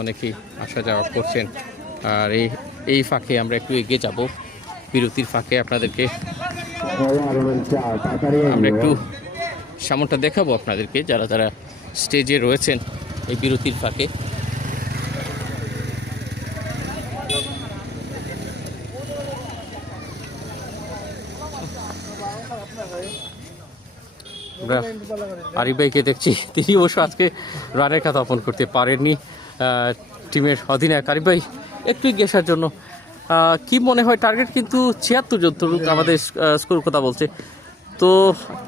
অনেকেই আসা যাওয়া করছেন। আর এই ফাঁকে আমরা একটু এগিয়ে যাব, বিরতির ফাঁকে আপনাদেরকে আমরা একটু সামনটা দেখাবো আপনাদেরকে, যারা যারা স্টেজে রয়েছেন এই বিরতির ফাঁকে। আমরা আরিফ ভাইকে দেখছি, তিনি অবশ্য আজকে রানের খাতা অপন করতে পারেননি। টিমের অধিনায়ক আরিফ ভাই, একটু এগিয়ে আসার জন্য কি মনে হয়? টার্গেট কিন্তু 76 যতটুকু আমাদের স্কোর কথা বলছে, তো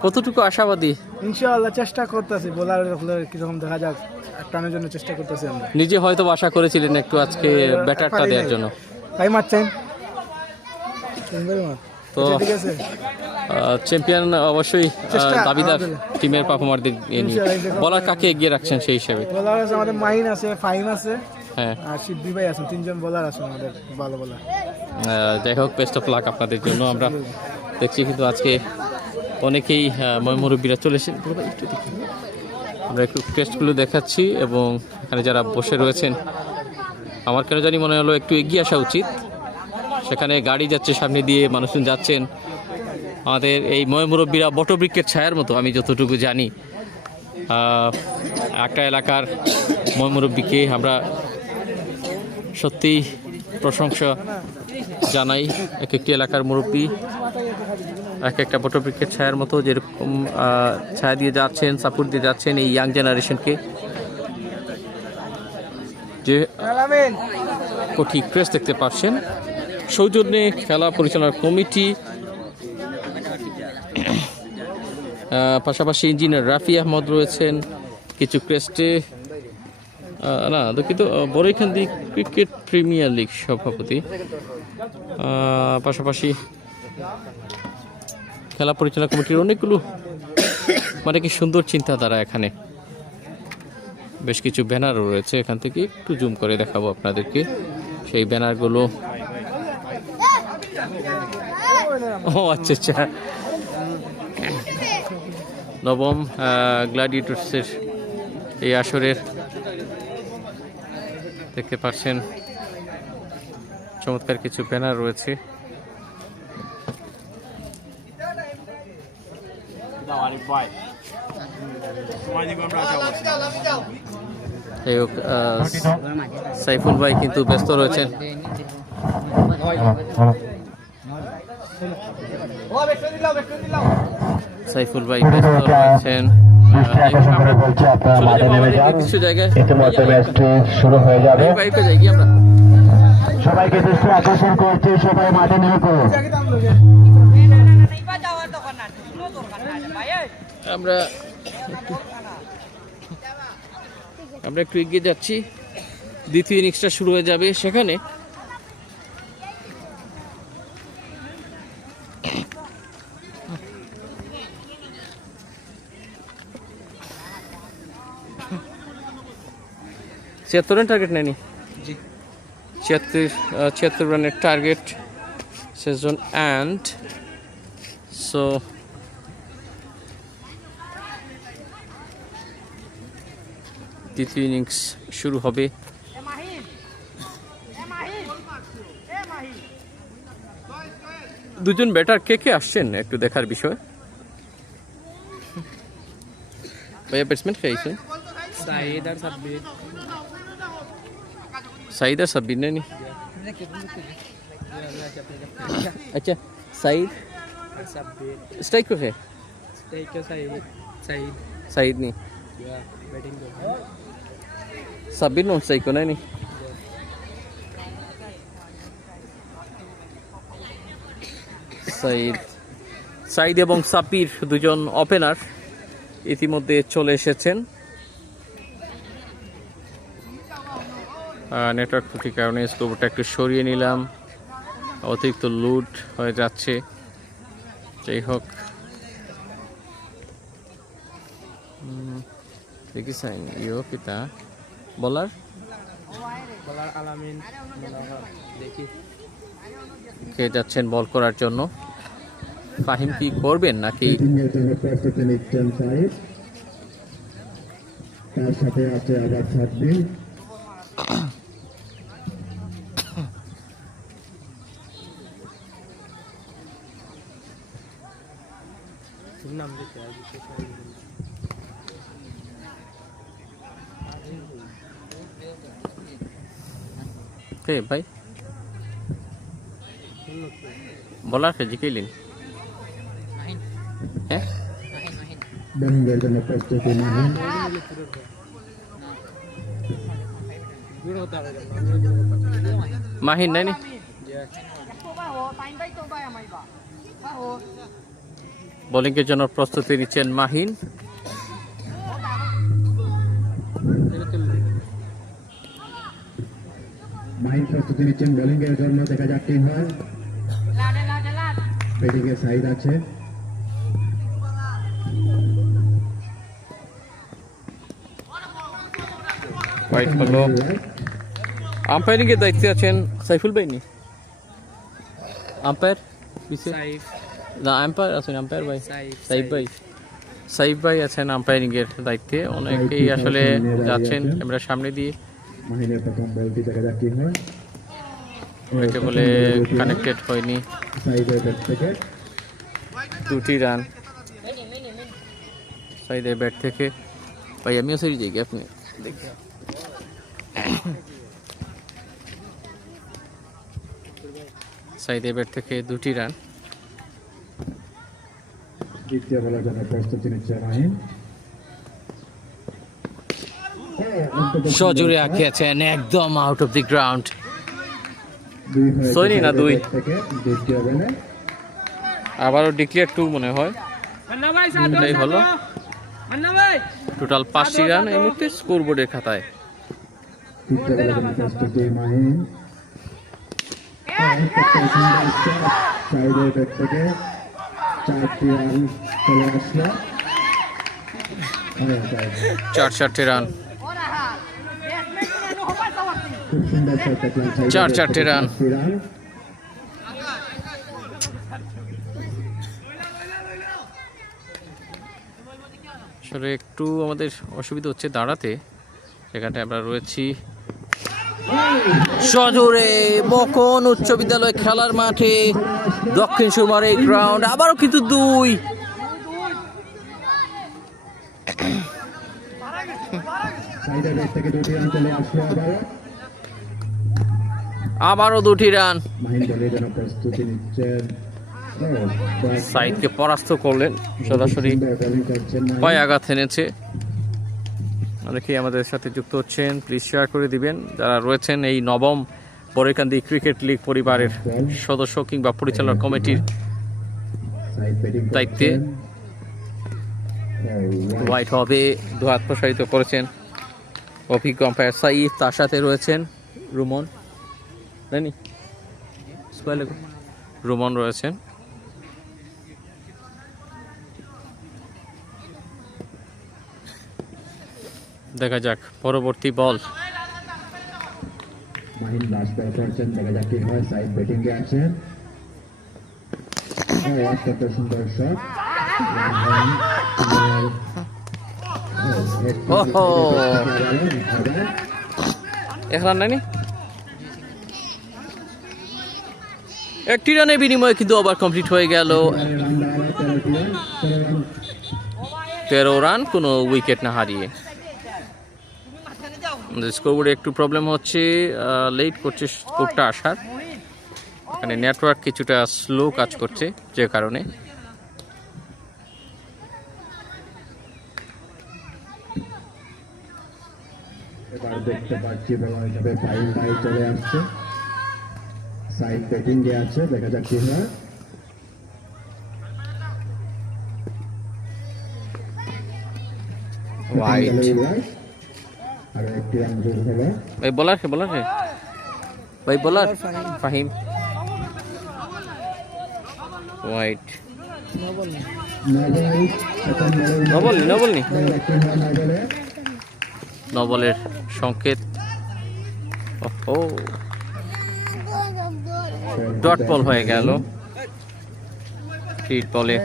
কতটুকু আশাবাদী? ইনশাআল্লাহ চেষ্টা করতেছি, বোলার কিরকম দেখা যাক, টানার জন্য চেষ্টা করতেছি আমরা। নিজে হয়তো আশা করেছিলেন একটু আজকে ব্যাটারটা দেওয়ার জন্য, তাই মারছেন তো চ্যাম্পিয়ন অবশ্যই দাবিদার টিমের পারফরমারদের নিয়ে। বলার কাকে এগিয়ে রাখছেন সেই হিসেবে? বোলার আছে আমাদের মাহিন আছে, ফাহিম আছে, হ্যাঁ, আর সিদ্ধি ভাই আছেন, 3 জন বোলার আছে আমাদের ভালো বোলার। যাই হোক, বেস্ট অফ লাক আপনাদের জন্য। আমরা দেখছি কিন্তু আজকে অনেকেই মুরব্বীরা চলে এসেছেন। আমরা একটু টেস্টগুলো দেখাচ্ছি এবং এখানে যারা বসে রয়েছেন, আমার কেন জানি মনে হলো একটু এগিয়ে আসা উচিত। সেখানে গাড়ি যাচ্ছে সামনে দিয়ে, মানুষজন যাচ্ছেন। আমাদের এই মুরব্বীরা বটবৃক্ষের ছায়ার মতো, আমি যতটুকু জানি। একটা এলাকার মুরব্বীকে আমরা সত্যিই প্রশংসা জানাই। এক একটি এলাকার মুরব্বী এক একটা বটবৃক্ষের ছায়ার মতো, যেরকম ছায়া দিয়ে যাচ্ছেন, সাপোর্ট দিয়ে যাচ্ছেন এই ইয়াং জেনারেশনকে। যে কোটি ক্রেস্ট দেখতে পাচ্ছেন, সৌজন্যে খেলা পরিচালনা কমিটি, পাশাপাশি ইঞ্জিনিয়ার রাফি আহমদ রয়েছেন কিছু ক্রেস্টে, না দুঃখিত, বড়ইখান্দি ক্রিকেট প্রিমিয়ার লিগ সভাপতি, পাশাপাশি খেলা পরিচালনা কমিটির অনেকগুলো মানে কি সুন্দর চিন্তাধারা। এখানে বেশ কিছু ব্যানারও রয়েছে, এখান থেকে একটু জুম করে দেখাবো আপনাদেরকে সেই ব্যানারগুলো। ও আচ্ছা আচ্ছা, নবম গ্ল্যাডিয়েটর্সের এই আসরের দেখতে পাচ্ছেন চমৎকার কিছু ব্যানার রয়েছে। সাইফুল ভাই কিন্তু ব্যস্ত রয়েছেন। সাইফুল ভাই ব্যস্ত রয়েছেন কিছু জায়গায়। শুরু হয়ে যাবে, বাইকে যাই গিয়ে আমরা সবাইকে দৃষ্টি আকর্ষণ করছি, সবাই মাঠে নেমে পড়ুন। আমরা একটু এগিয়ে যাচ্ছি, দ্বিতীয় ইনিংসটা শুরু হয়ে যাবে। সেখানে ছিয়াত্তর রান টার্গেট নেয়নি, 76 রানের টার্গেট সেজন অ্যান্ড সো দ্বিতীয় ইনিংস শুরু হবে। দুজন ব্যাটার কে কে আসছেন একটু দেখার বিষয়। ভাইয়া ব্যাটসম্যান কে আইছেন? সাইদ আর সাব্বির নেই? আচ্ছা, সাইদ স্ট্রাইক কোথায়? সাইদ নেই, সাব্বির নন স্ট্রাইক নাই নি? সাইদ এবং সাব্বির দুজন ওপেনার ইতিমধ্যে চলে এসেছেন। নেটওয়ার্ক ত্রুটির কারণে স্কোরবোর্ডটা একটু সরিয়ে নিলাম, অতিরিক্ত লুট হয়ে যাচ্ছে। যাই হোক, দেখিছেন ইও পিতা বলার আলামিন কে যাচ্ছেন বল করার জন্য। ফাহিম কি করবেন নাকি? তার সাথে আছে আবার সাব্বির, কে ভাই বলার কে জিকেলিন মাহিন হ্যাঁ মাহিন মাহিন বলিংয়ের জন্য প্রস্তুতি মাহিন মাহিন নাই নি বোলিং এর জন্য প্রস্তুতি নিচ্ছেন মাহিন। মাহিন প্রস্তুতি নিচ্ছেন বোলিং এর জন্য, দেখা যাক কি হয়। ব্যাটিং এর সাইড আছে, হোয়াইট হলো। আম্পায়ারিং এর দায়িত্বে আছেন সাইফুল ভাই নি আম্পায়ার পিছে না আম্পায়ার আছেন আম্পায়ার ভাই সাইফ ভাই আছেন আম্পায়ারিং এর দায়িত্বে। অনেকেই আসলে যাচ্ছেন আমরা সামনে দিয়ে মাহিনের প্রথম বলটি, দেখা যাক কি হয়। অনেকে বলে কানেক্টেড হয়নি, সাইডের ব্যাট থেকে 2টি রান সাইডের ব্যাট থেকে। ভাই আমিও সেরি যাই আপনি সাইডের ব্যাট থেকে 2টি রান। দ্বিতীয় বলার জন্য প্রস্তুতি নিচ্ছে মাহিন। সজোরে আঁকিয়েছেন একদম আউট অফ দি গ্রাউন্ড। দুই হয়েছে সৈনি না দুই ব্যাট থেকে দ্বিতীয় বলে। আবারও ডিক্লেয়ার 2 মনে হয়, এটাই হলো টোটাল 5টি রান এই মুহূর্তে স্কোর বোর্ডের খাতায়। তৃতীয় বলার জন্য প্রস্তুতি মাহিন। সাইডের ব্যাট থেকে 4টি রান চলে আসলো। 4 রান, খুব সুন্দর শট দেখলাম, 4 রান। রান। আসলে একটু আমাদের অসুবিধা হচ্ছে দাঁড়াতে, সেখানে আমরা রয়েছি সজোরে বকন উচ্চ বিদ্যালয় খেলার মাঠে, দক্ষিণ সুরমার এই গ্রাউন্ড। আবারও কিন্তু 2, সাইডের ব্যাট থেকে 2টি রান চলে আসলো আবারও 2টি রান। মাহিন বলের জন্য প্রস্তুতি নিচ্ছেন। সাইডকে পরাস্ত করলেন সরাসরি, বোলিং করছেন মাহিন। পায়ে আঘাত এনেছে। অনেকেই আমাদের সাথে যুক্ত হচ্ছেন, প্লিজ শেয়ার করে দিবেন। যারা রয়েছেন এই নবম বরেকান্দি ক্রিকেট লিগ পরিবারের সদস্য কিংবা পরিচালনা কমিটির সাইড ব্যাটিং দায়িত্বে, হোয়াইট হবে দু হাত প্রসারিত করেছেন অভিজ্ঞ আম্পায়ার সাইফ, তার সাথে রয়েছেন রুমন জানি রুমন রয়েছেন। দেখা যাক পরবর্তী বল। মাহিন লাস্ট বল করছেন, দেখা যাক কি হয়। সাইড ব্যাটিং এ আছেন, একটা সুন্দর শট। ওহো এখন নানি 1টি রানের বিনিময়ে কিন্তু ওভার কমপ্লিট হয়ে গেল। 13 রান কোনো উইকেট না হারিয়ে। স্কোরবোর্ডে একটু প্রবলেম হচ্ছে, লেট করছে স্কোরটা আসার। এখানে নেটওয়ার্ক কিছুটা স্লো কাজ করছে, যে কারণে এবার দেখতে পাচ্ছি বলা হিসাবে ফাইন ভাই চলে আসছে, সাইড ব্যাটিং এ আছে, দেখা যাক কি হয়। হোয়াইট আর একটি রান যোগ হলো। ভাই বলার ভাই বলার ফাহিম। হোয়াইট নবলনি নবলের সংকেত। ও ডট বল হয়ে গেল। ফিল্ড বলে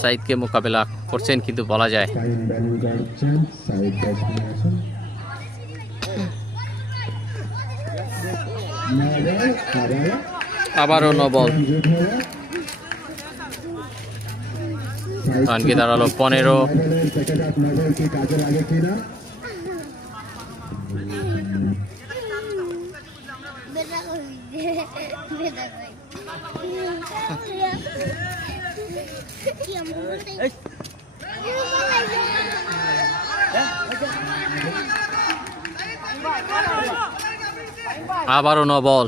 সাইদকে মোকাবেলা করছেন, কিন্তু বলা যায় আবারও 9 বল। রান কি দাঁড়ালো 15। কাজে লাগে কিনা আবারও 9 বল।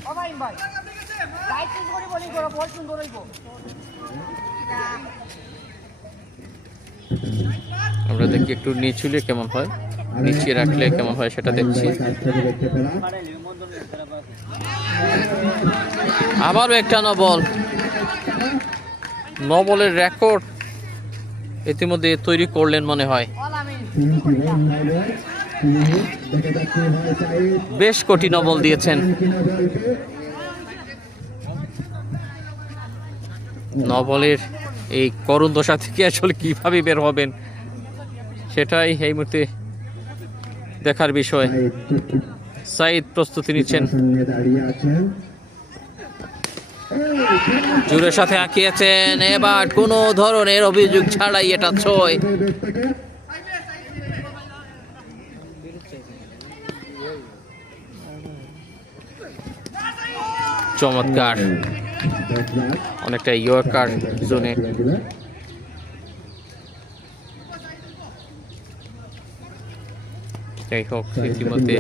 আমরা দেখি একটু নিচুলে কেমন হয়, নিচে রাখলে কেমন হয় সেটা দেখছি। আবারও একটা 9 বল। 9 বলের রেকর্ড ইতিমধ্যে তৈরি করলেন মনে হয়। বেশ কঠিন 9 বল দিয়েছেন। 9 বলের এই করুণ দশা থেকে আসলে কিভাবে বের হবেন সেটাই এই মুহূর্তে দেখার বিষয়। সাইদ প্রস্তুতি নিচ্ছেন, জোরের সাথে আঁকিয়েছেন। এবার কোনো ধরনের অভিযোগ ছাড়াই এটা 6। চমৎকার, অনেকটা ইয়র্কার জোনে। যাই হোক, ইতিমধ্যে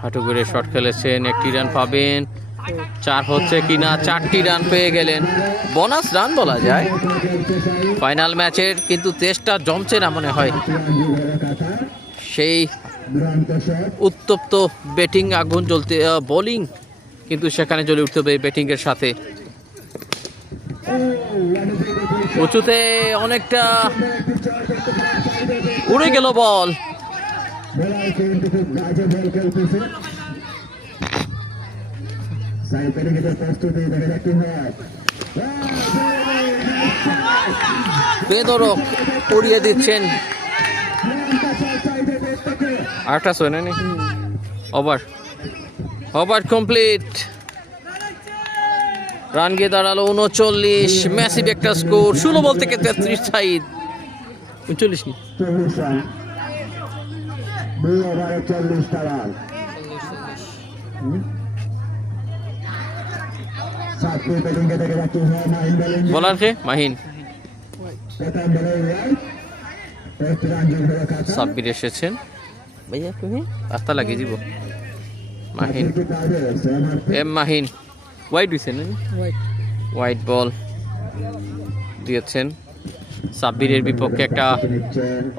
হাঁটু করে শট খেলেছেন, 1টি রান পাবেন। 4 হচ্ছে কিনা, 4টি রান পেয়ে গেলেন। বোনাস রান বলা যায় ফাইনাল ম্যাচের, কিন্তু টেস্টটা জমছে না মনে হয়। সেই উত্তপ্ত ব্যাটিং আগুন জ্বলতে, বোলিং কিন্তু সেখানে জ্বলে উঠতে হবে ব্যাটিংয়ের সাথে। উঁচুতে অনেকটা উড়ে গেল বল। বেদরক উড়িয়ে দিচ্ছেন। আরেকটা শোনেনি, ওভার কমপ্লিট। রান গিয়ে দাঁড়ালো 39। ম্যাসিভ একটা স্কোর। 16 বল থেকে 33 সাইদ। 39 নি 40 রান। বলার কে? মাহিন। সাব্বির এসেছেন। ভাইয়া তুমি রাস্তা লাগিয়ে দিব। মাহিন, মাহিন ওয়াইড দিয়েছেন, হোয়াইট বল দিয়েছেন। সাব্বিরের বিপক্ষে একটা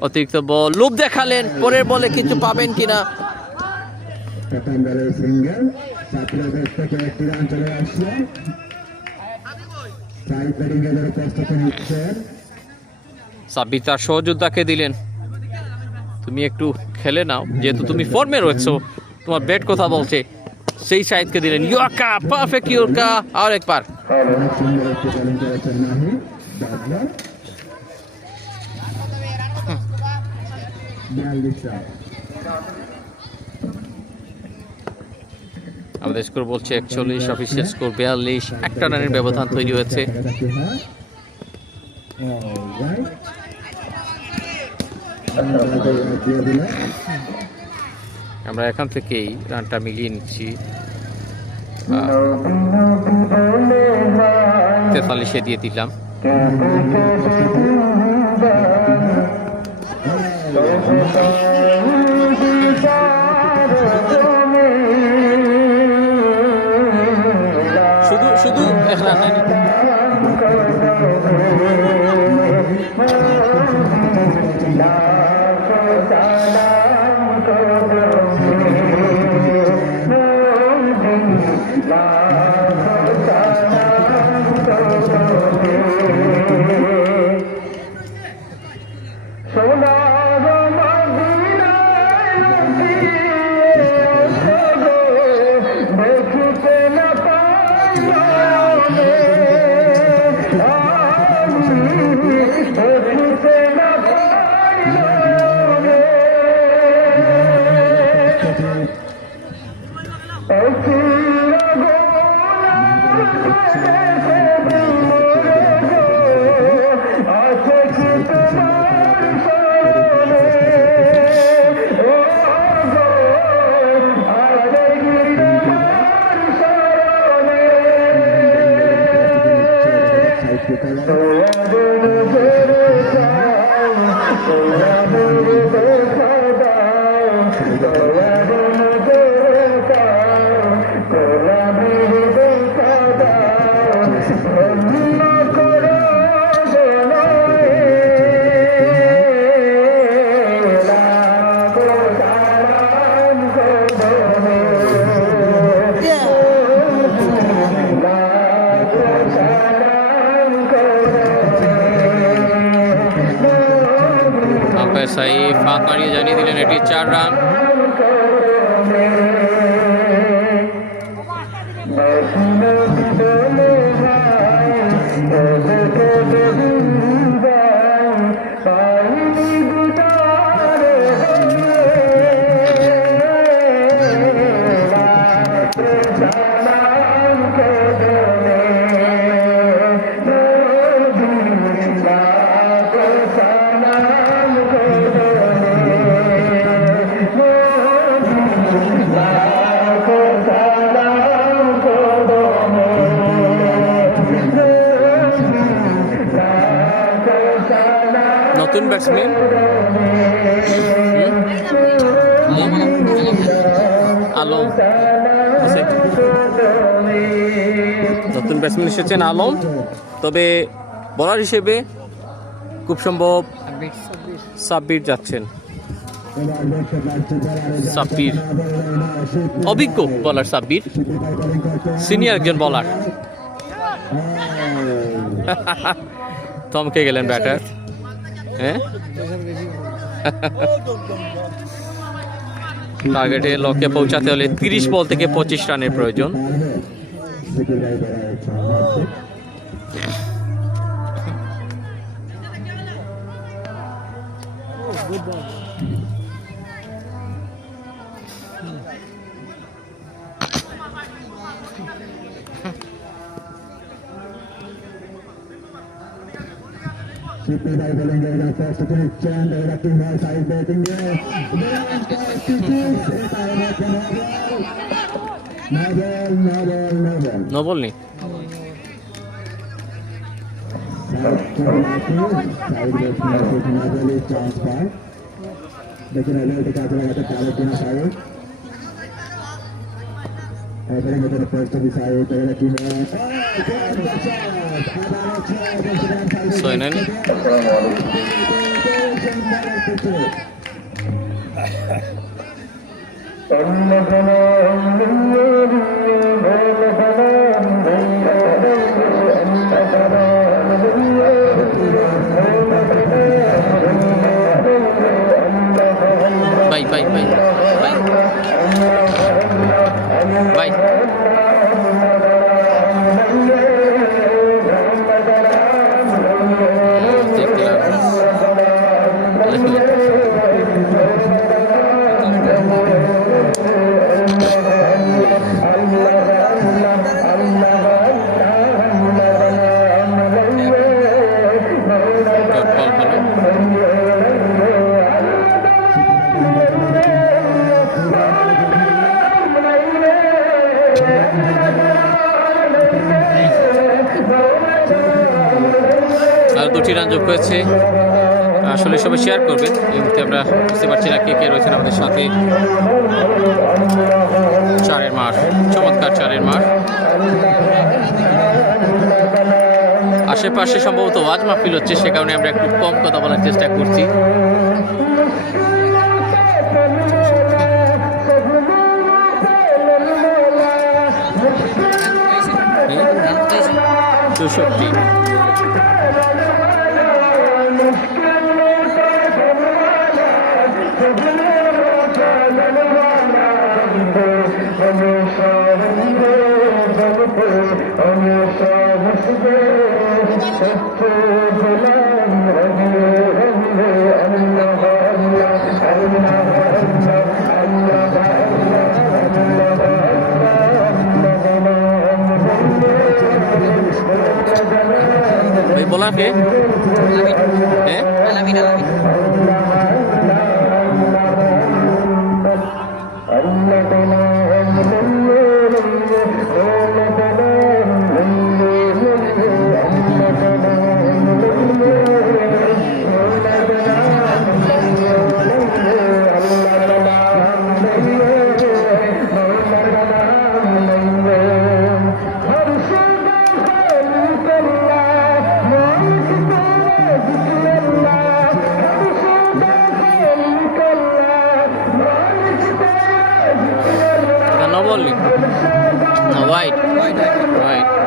অতিরিক্ত বল, লোভ দেখালেন। পরের বলে কিছু পাবেন কিনা। সাব্বির তার সহযোদ্ধাকে দিলেন, তুমি একটু খেলে নাও, যেহেতু তুমি ফর্মে রয়েছো, তোমার ব্যাট কথা বলছে। সেই সাইডকে দিলেন ইয়র্কা, পারফেক্ট ইয়র্কা। আর একবার আমাদের স্কোর বলছে 41, অফিসিয়াল স্কোর 42। একটা রানের ব্যবধান তৈরি হয়েছে। আমরা এখান থেকেই রানটা মিলিয়ে নিচ্ছি। 43 দিয়ে দিলাম। শুধু এক রান নাই। Oh, আম্পায়ার সাইফ হাত মারিয়ে জানিয়ে দিলেন এটি 4 রান। নতুন ব্যাটসম্যান আলম, নতুন ব্যাটসম্যান এসেছেন আলম, তবে বলার হিসেবে খুব সম্ভব সাব্বির যাচ্ছেন। সাব্বির অভিজ্ঞ বলার, সাব্বির সিনিয়র একজন বলার। থমকে গেলেন ব্যাটার। হ্যাঁ, টার্গেটে লক্ষ্যে পৌঁছাতে হলে 30 বল থেকে 25 রানের প্রয়োজন। By bowling the first pitch and the ball side batting there. No ball নেই। Soinen Bye. আর 2টি রান যোগ হয়েছে। আসলে সবাই শেয়ার করবেন, এই মুহূর্তে আমরা বুঝতে পারছি না কে কে রয়েছেন আমাদের সাথে। 4-এর মার, চমৎকার 4-এর মার। আশেপাশে সম্ভবত ওয়াজ মাহফিল হচ্ছে, সে কারণে আমরা একটু কম কথা বলার চেষ্টা করছি। চৌষট্টি ভাই বলা কে? হ্যাঁ No bowling. No white. White.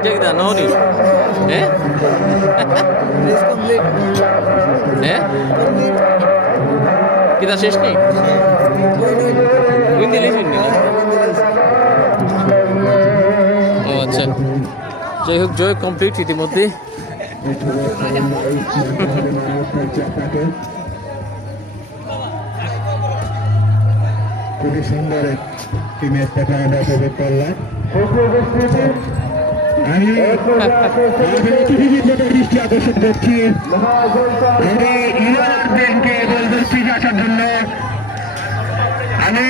এটা কি দা ননি হ্যাঁ হ্যাঁ কিটা শেষ নেই উইন দিলি ও আচ্ছা যাই হোক জয় কমপ্লিট ইতিমধ্যে খুবই সুন্দর টিমের প্রচারণা উপভোগ করলাম আমি দৃষ্টি আকর্ষণ করছি আমি ইউনিয়ন ব্যাংকে বলবস্তি আসার জন্য আমি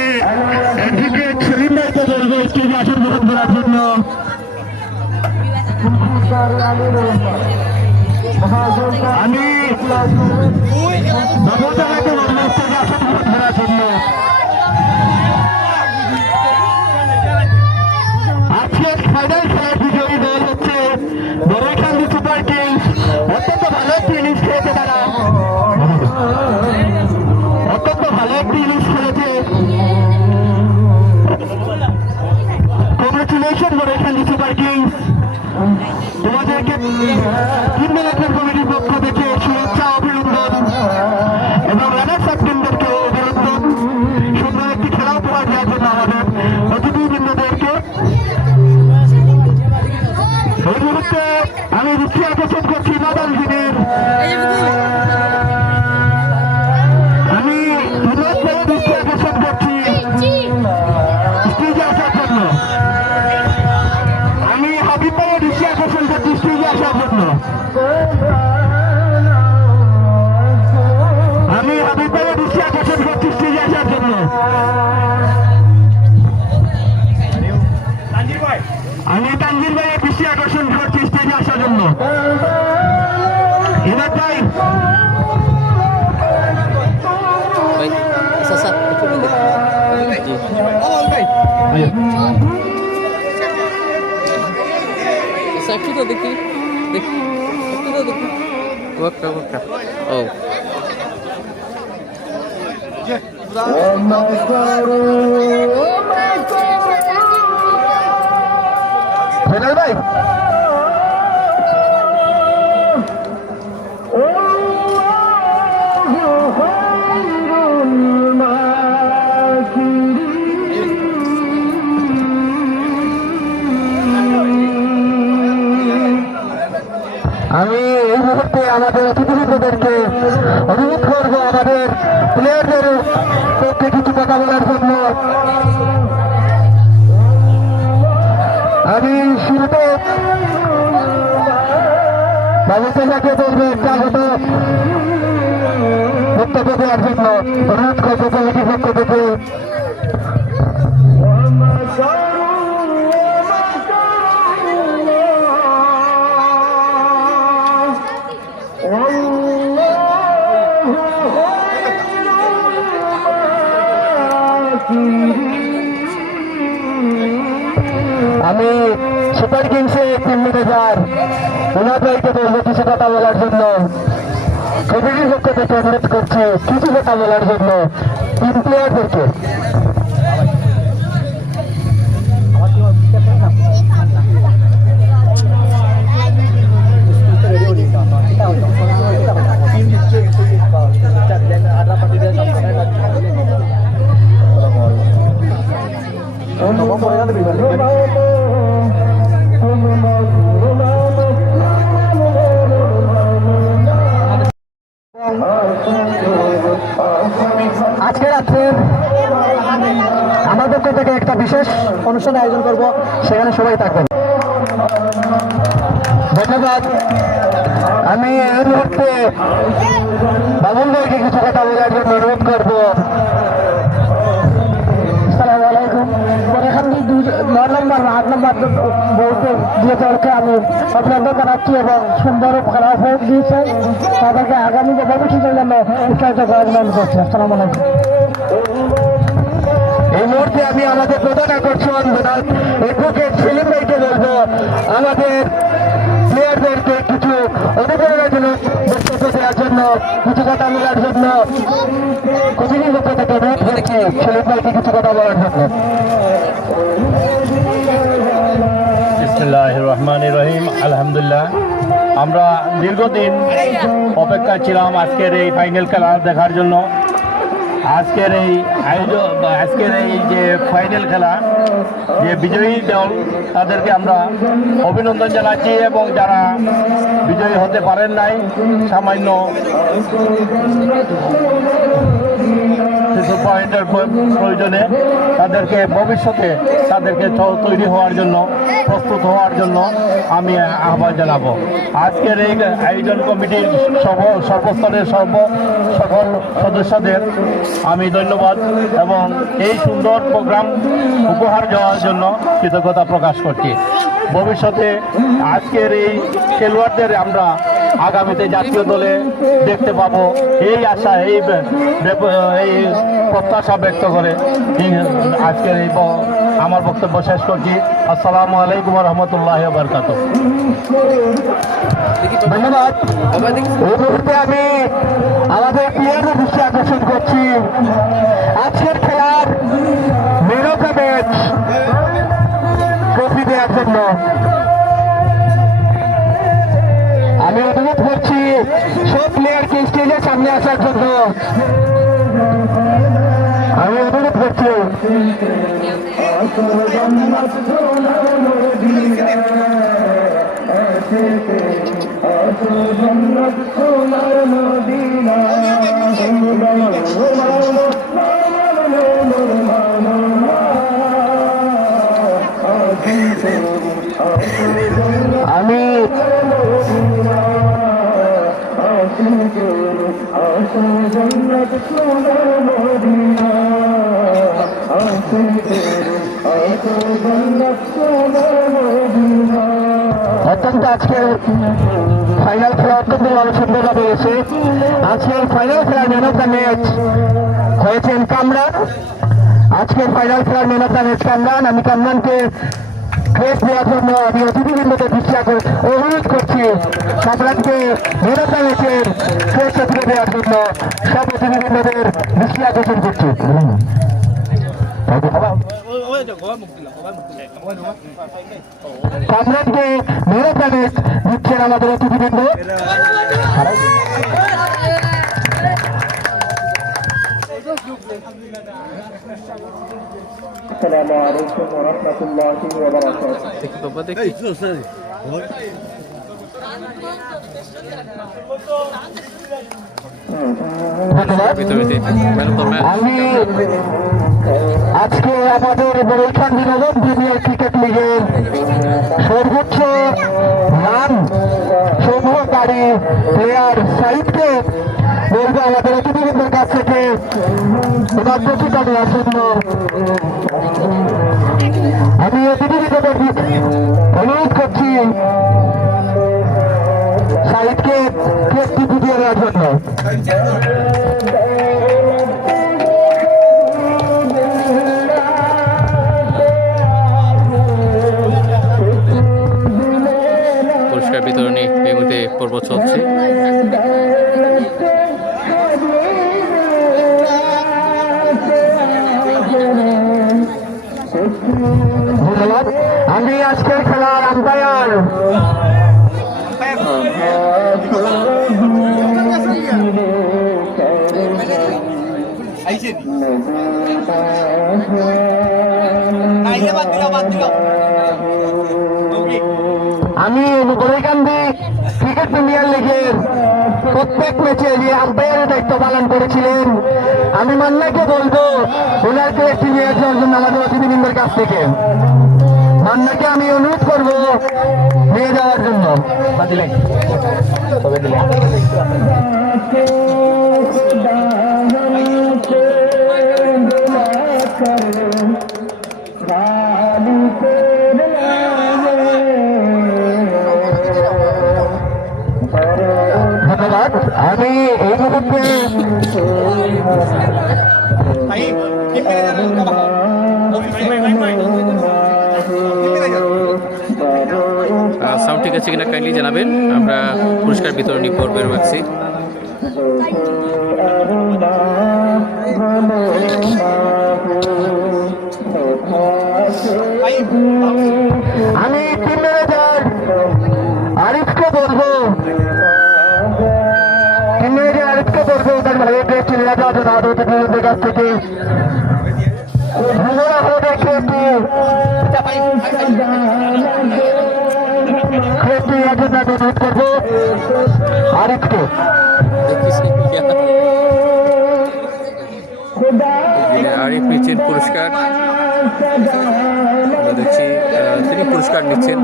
অ্যাডভোকেট সেলিম ভাইকে বলবো স্টেজে আসন গ্রহণ করার জন্য আমি বাবুদাকে বলবো স্টেজে আসন গ্রহণ করার জন্য আজকের ফাইনাল খেলার বিজয়ী দল হচ্ছে বড়খালি সুপার কিংস অত্যন্ত ভালো একটি ইনিংস খেলেছে তারা অত্যন্ত ভালো একটি ইনিংস খেলেছে কংগ্রেচুলেশন বড়খালি সুপার কিংস তোমাদেরকে তিন মিনিটের কমিটির পক্ষ থেকে শুভেচ্ছা অভিনন্দন এবং রানার্স আপ টিমদেরকে অভিনন্দন সুন্দর একটি খেলা উপহার দেওয়ার জন্য আমাদের অতিথিবৃন্দদেরকে এই মুহূর্তে আমি দৃষ্টি আকর্ষণ করছি মাদালগিরির আমি দৃষ্টি আকর্ষণ করছি স্টেজে আসার জন্য আমি হাবিব ভাইয়ের দৃষ্টি আকর্ষণ করছি স্টেজে আসার জন্য আমি হাবিব ভাইয়ের দৃষ্টি আকর্ষণ করছি স্টেজে আসার জন্য আমি তানভীর ভাইয়ের দৃষ্টি আকর্ষণ করছি স্টেজে আসার জন্য এবার তাই একটু তো দেখি দেখি একটু তো দেখি ওয়াক্কা ওয়াক্কা ও হেলাল ভাই আমি এই মুহূর্তে আমাদের অতিথিবৃন্দদেরকে অনুরোধ করবো আমাদের প্লেয়ারদের পক্ষে কিছু কথা বলার জন্য আমি শুরুতে বাবুসাকে বলবো একটা আগত বক্তব্য দেওয়ার জন্য অনুরোধ করবো কমিটির পক্ষ থেকে আমি সুপার কিংসে টিম ম্যানেজার ওনার ভাইকে বলবো কিছু কথা বলার জন্য কমিটির পক্ষ থেকে অনুরোধ করছি কিছু কথা বলার জন্য টিম প্লেয়ারদেরকে আজকে রাত্রে আমাদের পক্ষ থেকে একটা বিশেষ অনুষ্ঠানের আয়োজন করব, সেখানে সবাই থাকবেন। ধন্যবাদ। আমি এই মুহূর্তে বাবুল ভাইকে কিছু কথা বলার জন্য অনুরোধ করবো। আসসালামু আলাইকুম। পরেখানি 9 নম্বর 8 নম্বর বউকে দিয়ে দলকে আমি অভিনন্দন জানাচ্ছি এবং সুন্দর খেলা ভোট দিয়েছে, তাদেরকে আগামী ভবিষ্যতের জন্য উৎসাহিত অভিনন্দন করছি। আসসালামু আলাইকুম। এই মুহূর্তে আমি আমাদের প্রধান আকর্ষণ অ্যাডভোকেট সেলিম ভাইকে বলবো আমাদের প্লেয়ারদেরকে কিছু অনুপ্রেরণার জন্য বক্তব্য দেওয়ার জন্য, কিছু কথা বলার জন্য কোচিংয়ের পক্ষ থেকে অনুরোধ করেছি সেলিম ভাইকে কিছু কথা বলার জন্য। বিসমিল্লাহির রহমানির রহিম। আলহামদুলিল্লাহ, আমরা দীর্ঘদিন অপেক্ষায় ছিলাম আজকের এই ফাইনাল খেলা দেখার জন্য। আজকের এই যে ফাইনাল খেলা, যে বিজয়ী দল তাদেরকে আমরা অভিনন্দন জানাচ্ছি এবং যারা বিজয়ী হতে পারেন নাই সামান্য কিছু পয়েন্টের প্রয়োজনে তাদেরকে ভবিষ্যতে তাদেরকে তৈরি হওয়ার জন্য, প্রস্তুত হওয়ার জন্য আমি আহ্বান জানাবো। আজকের এই আয়োজন কমিটির সর্বস্তরের সকল সদস্যদের আমি ধন্যবাদ এবং এই সুন্দর প্রোগ্রাম উপহার দেওয়ার জন্য কৃতজ্ঞতা প্রকাশ করছি। ভবিষ্যতে আজকের এই খেলোয়াড়দের আমরা আগামীতে জাতীয় দলে দেখতে পাবো এই আশা, এই প্রত্যাশা ব্যক্ত করে আজকের এই আমার বক্তব্য শেষ করছি। আসসালামু আলাইকুম রহমতুল্লাহ বারকাতুহ। ধন্যবাদ। এই মুহূর্তে আমি আমাদের প্লেয়ারদের দৃষ্টি আকর্ষণ করছি আজকের খেলার man of the match trophy দেওয়ার জন্য। আমি অনুরোধ করছি সব প্লেয়ারকে স্টেজের সামনে আসার জন্য। আমি অনুরোধ করছি আমি অত্যন্ত আজকের ফাইনাল খেলা অত্যন্ত ভালো সুন্দরভাবে হয়েছে। আজকের ফাইনাল খেলার ম্যান অফ দ্য ম্যাচ হয়েছেন কামরান। আজকের ফাইনাল খেলার man of the match Kamran. আমি কামরানকে ক্রেস্ট দেওয়ার জন্য আমি অতিথিবৃন্দদের দৃষ্টি অনুরোধ করছি কামরানকে ম্যান অফ দ্য ম্যাচের ক্রেস্ট তুলে দেওয়ার জন্য সব অতিথিবৃন্দদের দৃষ্টি আকর্ষণ করছি। কামরানকে ম্যান অফ দ্য ম্যাচ দিচ্ছেন আমাদের অতিথিবৃন্দ। আসসালামু আলাইকুম ওয়া রাহমাতুল্লাহি ওয়া বারাকাতুহু। আমি আজকে আমাদের বরিশাল বিনোদন জুনিয়র ক্রিকেট লিগের সর্বোচ্চ রান সংগ্রহকারী প্লেয়ার সাইদকে বলবো আমাদের অতিথিবৃন্দের কাছ থেকে ওনার প্রতিটা দেওয়ার জন্য। আমি অতিথিবৃন্দদের অনুরোধ করছি সাইদকে প্রস্তুতি দিয়ে দেওয়ার জন্য। পুরস্কার বিতরণী এই মুহূর্তে পর্ব চলছে। ধন্যবাদ। আমি আজকের খেলার আম্পায়ার আমি বরিকান্দি ক্রিকেট প্রিমিয়ার লিগের প্রত্যেক ম্যাচে যে আম্পায়ারের দায়িত্ব পালন করেছিলেন, আমি মান্নাকে বলবো ওনার ক্রিকেট নিয়ে যাওয়ার জন্য আমাদের অতিথিবৃন্দের কাছ থেকে মান্নাকে আমি অনুরোধ করবো নিয়ে যাওয়ার জন্য। ধন্যবাদ। আমি এই মুহূর্তে সাউন্ড ঠিক আছে কিনা কাইন্ডলি জানাবেন। আমরা পুরস্কার বিতরণী পর্বে রয়েছি। আমি টিম ম্যানেজার আরিফকে বলবো তার ভাইয়ের ড্রেসটি নিয়ে যাওয়ার জন্য আদতের কাছ থেকে অনুরোধ করবো আরিফকে। আরিফ নিচ্ছেন পুরস্কার, আমরা দেখছি তিনি পুরস্কার নিচ্ছেন।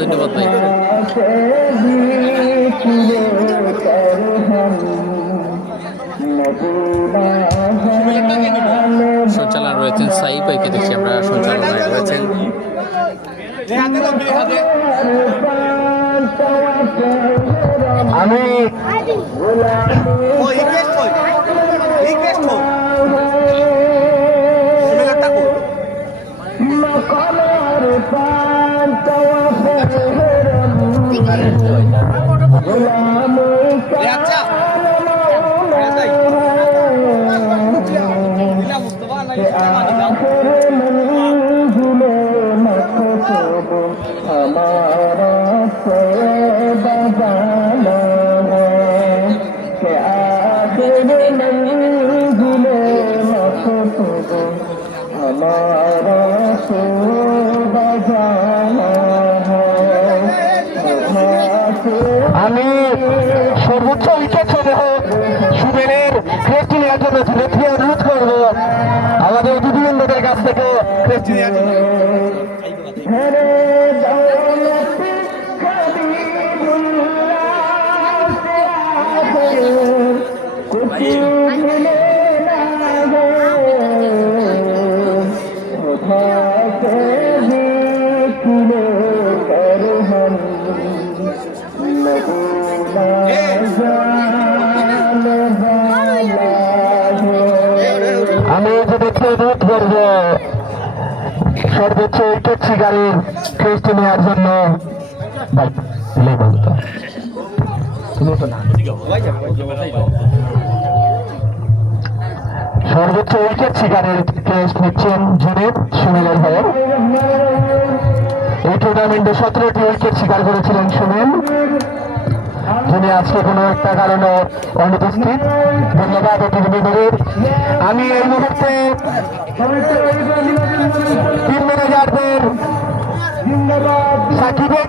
ধন্যবাদ ভাই। সঞ্চালন রয়েছেন সাইব ভাইকে দেখছি আমরা, সঞ্চালনায় রয়েছেন। আমি আমি সর্বোচ্চ উইকেট সহ সুবেনের ক্রেস্টি নেওয়ার জন্য অনুরোধ করবো আমাদের অতিথিবৃন্দদের কাছ থেকে ক্রেস্টি নেওয়ার জন্য। আমি যদি অনুরোধ করব সর্বোচ্চ উইকেট শিকারের ক্রেস্টি নেওয়ার জন্য সর্বোচ্চ উইকেট শিকারের ক্রেস্ট নিচ্ছেন জুনেদ সুনীলের হয়ে। এই টুর্নামেন্টে 17টি উইকেট শিকার করেছিলেন সুনীল, যিনি আজকে কোনো একটা কারণে অনুপস্থিত। ধন্যবাদ অতিথিবৃন্দের। আমি এই মুহূর্তে টিম ম্যানেজারদের সাকিবের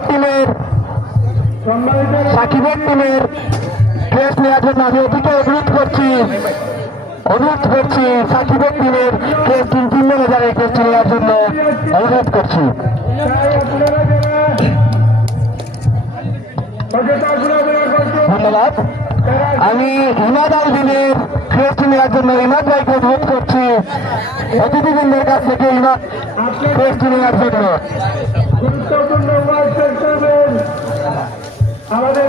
টিমের ক্রেস্ট নেওয়ার জন্য আমি অতিকে অনুরোধ করছি সাকিবের টিমের টিম ম্যানেজারের ক্রেস্ট নেওয়ার জন্য অনুরোধ করছি। ধন্যবাদ। আমি ইমাদ আলদিনের ক্রেস্ট নেওয়ার জন্য ইমাদ ভাইকে অনুরোধ করছি অতিথিবৃন্দের কাছ থেকে ইমাদ ক্রেস্ট নেওয়ার জন্য। আমাদের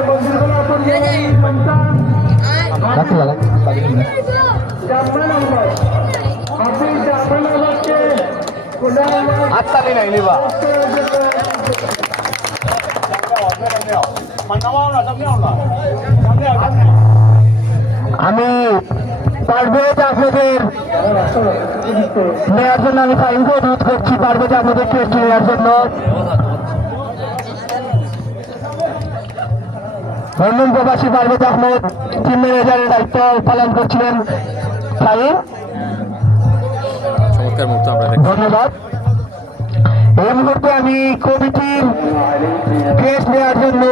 আমি পারভেজ আপনাদের নেওয়ার জন্য আমি ফাইনকে অনুরোধ করছি পারভেজ আপনাদের ক্রেস্ট নেওয়ার জন্য। লন্ডন প্রবাসী পারভেজ আহমেদ টিম ম্যানেজারের দায়িত্ব পালন করছিলেন ফাহিম। চমৎকার মুহূর্ত আমরা দেখছি। ধন্যবাদ। এই মুহূর্তে আমি কমিটির ক্রেস্ট নেওয়ার জন্য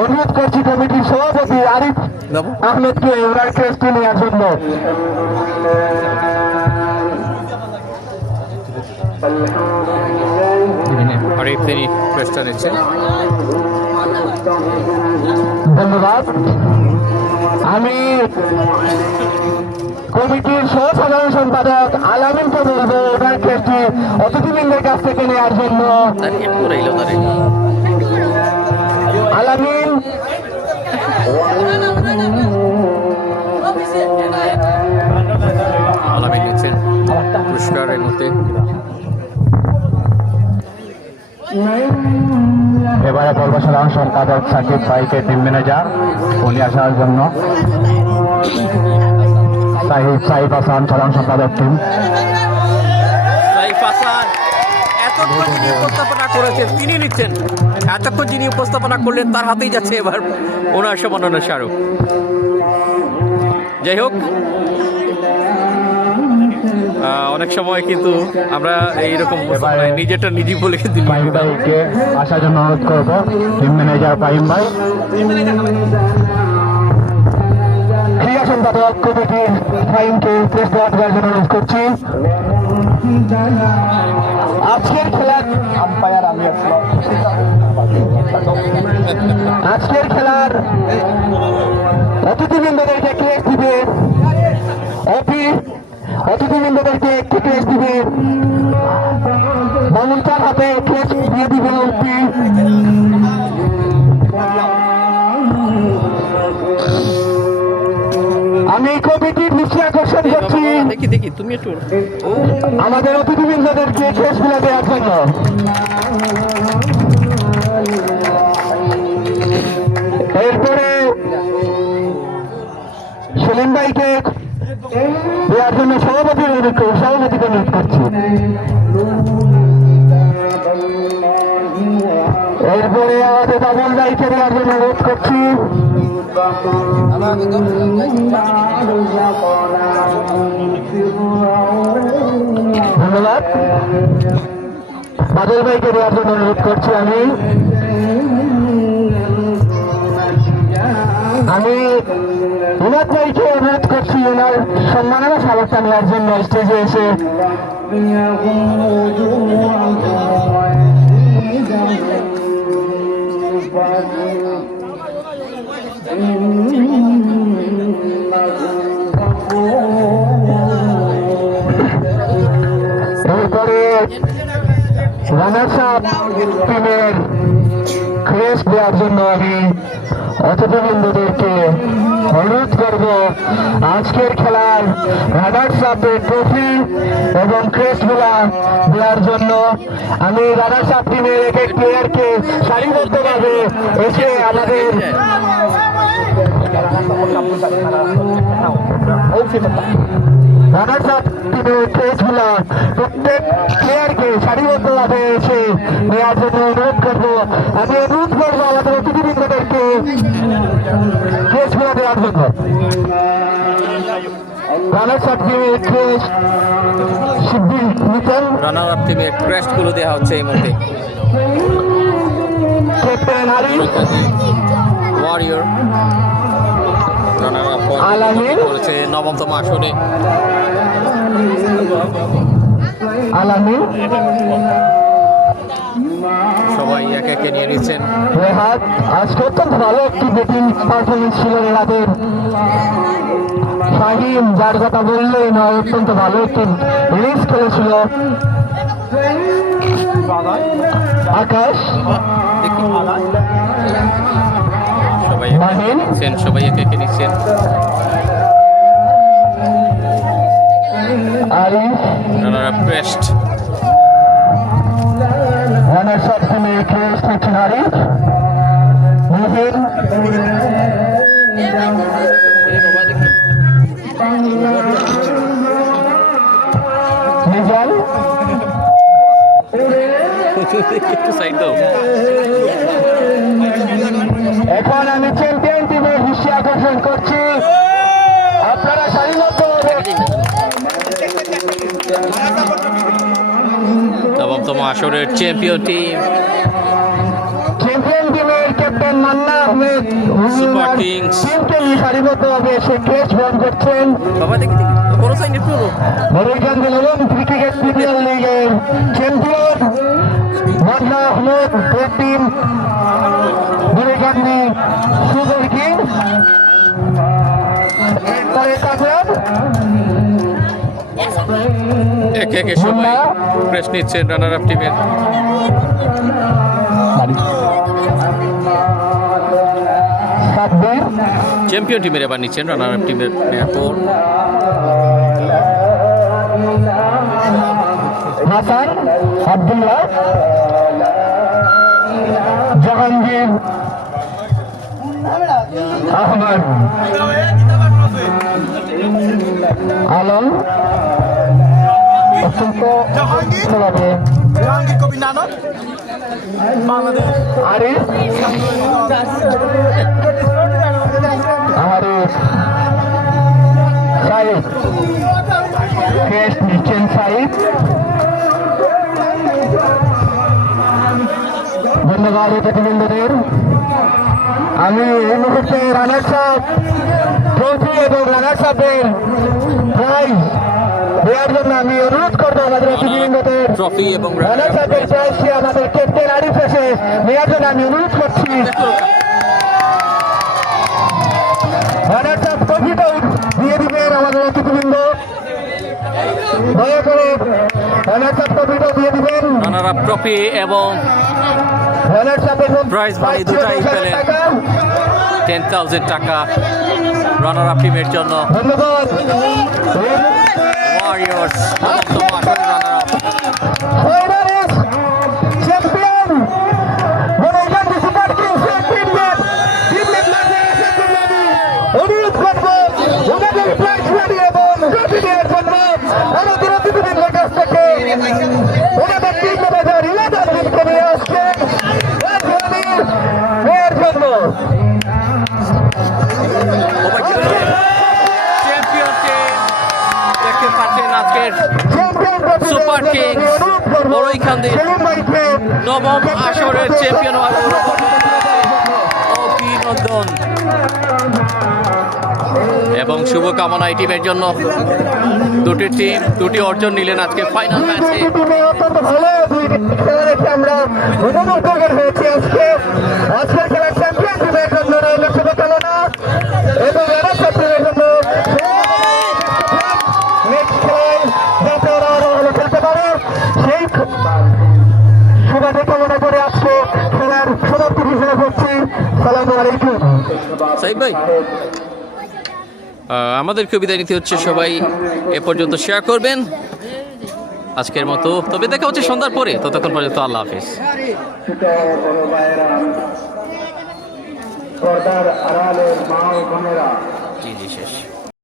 অনুরোধ করছি কমিটির সভাপতি আরিফ আহমেদকে ওনার ক্রেস্টে নেওয়ার জন্য। আরিফ তিনি ক্রেস্টটা নিচ্ছেন। ধন্যবাদ। আমি কমিটির সহ সাধারণ সম্পাদক আলামিনকে বলবো ওনার ক্রেস্টটি অতিথিবৃন্দের কাছ থেকে নেওয়ার জন্য। আলামিন আলামিন নিচ্ছেন পুরস্কার এই মুহূর্তে। এবারে বলবো সাধারণ সম্পাদক সাকিব ভাইকে টিম ম্যানেজার উনি আসার জন্য। সাহিব হাসান সাধারণ সম্পাদক টিম। সাইফ হাসান এতক্ষণ যিনি উপস্থাপনা করেছেন তিনি নিচ্ছেন, এতক্ষণ যিনি উপস্থাপনা করলেন তার হাতেই যাচ্ছে এবার ওনার সম্মাননা স্মারক। যাই হোক, অনেক সময় কিন্তু আমরা এইরকম নিজেরটা নিজেই বলে কিন্তু ফাহিম ভাইকে আসার জন্য অনুরোধ করবো। টিম ম্যানেজার ফাহিম ভাই। ক্রীড়া সম্পাদক কমিটির ফাহিমকে প্রেস দেওয়ার জন্য অনুরোধ করছি। আজকের খেলার আম্পায়ার আমি আজকের খেলার অতিথিবৃন্দদেরকে ক্রেস্ট দিবে অতিথিবৃন্দদেরকে একটি ক্রেস্ট দিবে। মামুনটার হাতে ক্রেস্ট দিয়ে দিবে অপি। আমি কমিটির দৃষ্টি আকর্ষণ করছি দেখি তুমি একটু আমাদের অতিথিবৃন্দদেরকে ক্রেস্টগুলো দেওয়ার জন্য। এরপরে সেলিম ভাইকে দেওয়ার জন্য সভাপতিকে অনুরোধ করছি। এরপরে আমাদের বাবুল ভাইকে দেওয়ার জন্য অনুরোধ করছি। ধন্যবাদ। বাদল ভাইকে দেওয়ার জন্য অনুরোধ করছি। আমি উনাদ ভাইকে অনুরোধ করছি ওনার সম্মাননা স্মারকটা নেওয়ার জন্য স্টেজে এসে। এরপরে রানার্স আপ টিমের ক্রেস্ট দেওয়ার জন্য আমি অতিথিবৃন্দদেরকে অনুরোধ করব আজকের খেলার রানার্স আপের ট্রফি এবং ক্রেস্টগুলা দেওয়ার জন্য। আমি রানার্স আপ টিমের এক এক প্লেয়ারকে সারিবদ্ধভাবে এসে আমাদের রানার্স আপ টিমের ক্রেস্টগুলা প্রত্যেক প্লেয়ারকে সারিবদ্ধভাবে এসে নেওয়ার জন্য অনুরোধ করবো। আমি অনুরোধ করবো আমাদের অতিথিবৃন্দদেরকে ক্রেস্টগুলা দেওয়ার জন্য। রানার্স আপ টিমের ক্রেস্ট শিববির নিতেন। রানার আপ টিমে ক্রেস্টগুলো দেওয়া হচ্ছে এই মুহূর্তে। Captain Arif warrior runner up Alamin করেছে নবমতম আসরে। আলামিন সবাই একে একে নিয়ে নিচ্ছেন। রেহাত আজকে অত্যন্ত ভালো একটি ব্যাটিং পারফরমেন্স ছিল রেহাতের। ফাহিম যার কথা বললেই নয়, অত্যন্ত ভালো একটি ইনিংস খেলেছিল। আকাশ সবাই মাহিন নিচ্ছেন, সবাই একে একে নিচ্ছেন। Arif runner up crest runners up টিমের ক্রেস্ট হচ্ছেন আরিফ। মুহিন মিজান একটু সাইড দাও। এখন আমি চ্যাম্পিয়ন টিমের দৃষ্টি আকর্ষণ করছি, আপনারা সারিবদ্ধ নবমতম আসরের চ্যাম্পিয়ন টিম চ্যাম্পিয়ন টিমের captain Manna Ahmed super kings. টিমকে সারিবদ্ধভাবে সে ক্রেস্ট বহন করছেন। বাবা দেখি দেখি বড় সাইড একটু বরিশাল এবং ক্রিকেট প্রিমিয়ার লিগের champion Manna Ahmed team Barishal super kings. পরে তারপর একে একে সবাই প্রেস নিচ্ছেন রানার আপ টিমের। সাব্বির চ্যাম্পিয়ন টিমের এবার নিচ্ছেন রানার আপ টিমের নেয়ার পর। হাসান আব্দুল্লাহ জাহাঙ্গীর আহমদ আলম অত্যন্ত ভালোভাবে জাহাঙ্গীর কবি নানক বাংলাদেশ আরিফ সাইদ ক্রেস্ট নিচ্ছেন সাইদ। ধন্যবাদ প্রতিবন্ধীদের। আমি এই মুহূর্তে রানার সাহেব ট্রফি এবং রানার সাহেবের প্রাইজ দেওয়ার জন্য আমি অনুরোধ করবো আমাদের প্রতিবন্ধীদের। ট্রফি এবং রানার সাহেবের প্রাইজটি আমাদের ক্যাপ্টেন আরিফ এসে নেওয়ার জন্য আমি অনুরোধ করছি। রানার সাহেব ট্রফিটাও দিয়ে দিবেন আমাদের অতিথিবৃন্দ, দয়া করে রানার সাহেব ট্রফিটাও দিয়ে দিবেন। রানার আপ ট্রফি এবং রানার সাহেবের প্রাইজ মানি দুটাই পেলেন 10,000 টাকা রানার আপ টিমের জন্য। ধন্যবাদ। ওয়ারিয়র্স নবমতম আসরের runner up. Finalist champion Barishal super কিংসের টিমের মাঝে এসেছেন। আমি অনুরোধ করব ওনাদের প্রাইজ মানি এবং ট্রফি দেওয়ার জন্য আমাদের অতিথিবৃন্দের কাছ থেকে ওনাদের টিম ম্যানেজার ইলাদ আহমেদকে নিয়ে আসছেন নেওয়ার জন্য। চ্যাম্পিয়ন টিম দেখতে পাচ্ছেন আজকের সুপার কিংস বড়ইখান্দির নবম আসরের চ্যাম্পিয়ন হওয়ার অভিনন্দন এবং শুভকামনা এই টিমের জন্য। দুটি টিম দুটি অর্জন নিলেন আজকে ফাইনাল ম্যাচে। অত্যন্ত ভালো দুই খেলা দেখে আমরা অনুমোদন হয়েছি। আজকের খেলার চ্যাম্পিয়ন টিমের জন্য রইল শুভকামনা এবং রানার টিমের জন্য নেক্সট খেলায় যাতে ওরা আরো ভালো খেলতে পারে সেই শুভেচ্ছা কামনা করে আজকে খেলার সমাপ্তি ঘোষণা করছি। সালামু আলাইকুম। সাইদ ভাই আমাদেরকে বিদায় নিতে হচ্ছে। সবাই এ পর্যন্ত শেয়ার করবেন আজকের মতো। তবে দেখা হচ্ছে সন্ধ্যার পরে, ততক্ষণ পর্যন্ত আল্লাহ হাফিজ। পর্দার আড়ালের মা ও বোনেরা, জি জি শেষ।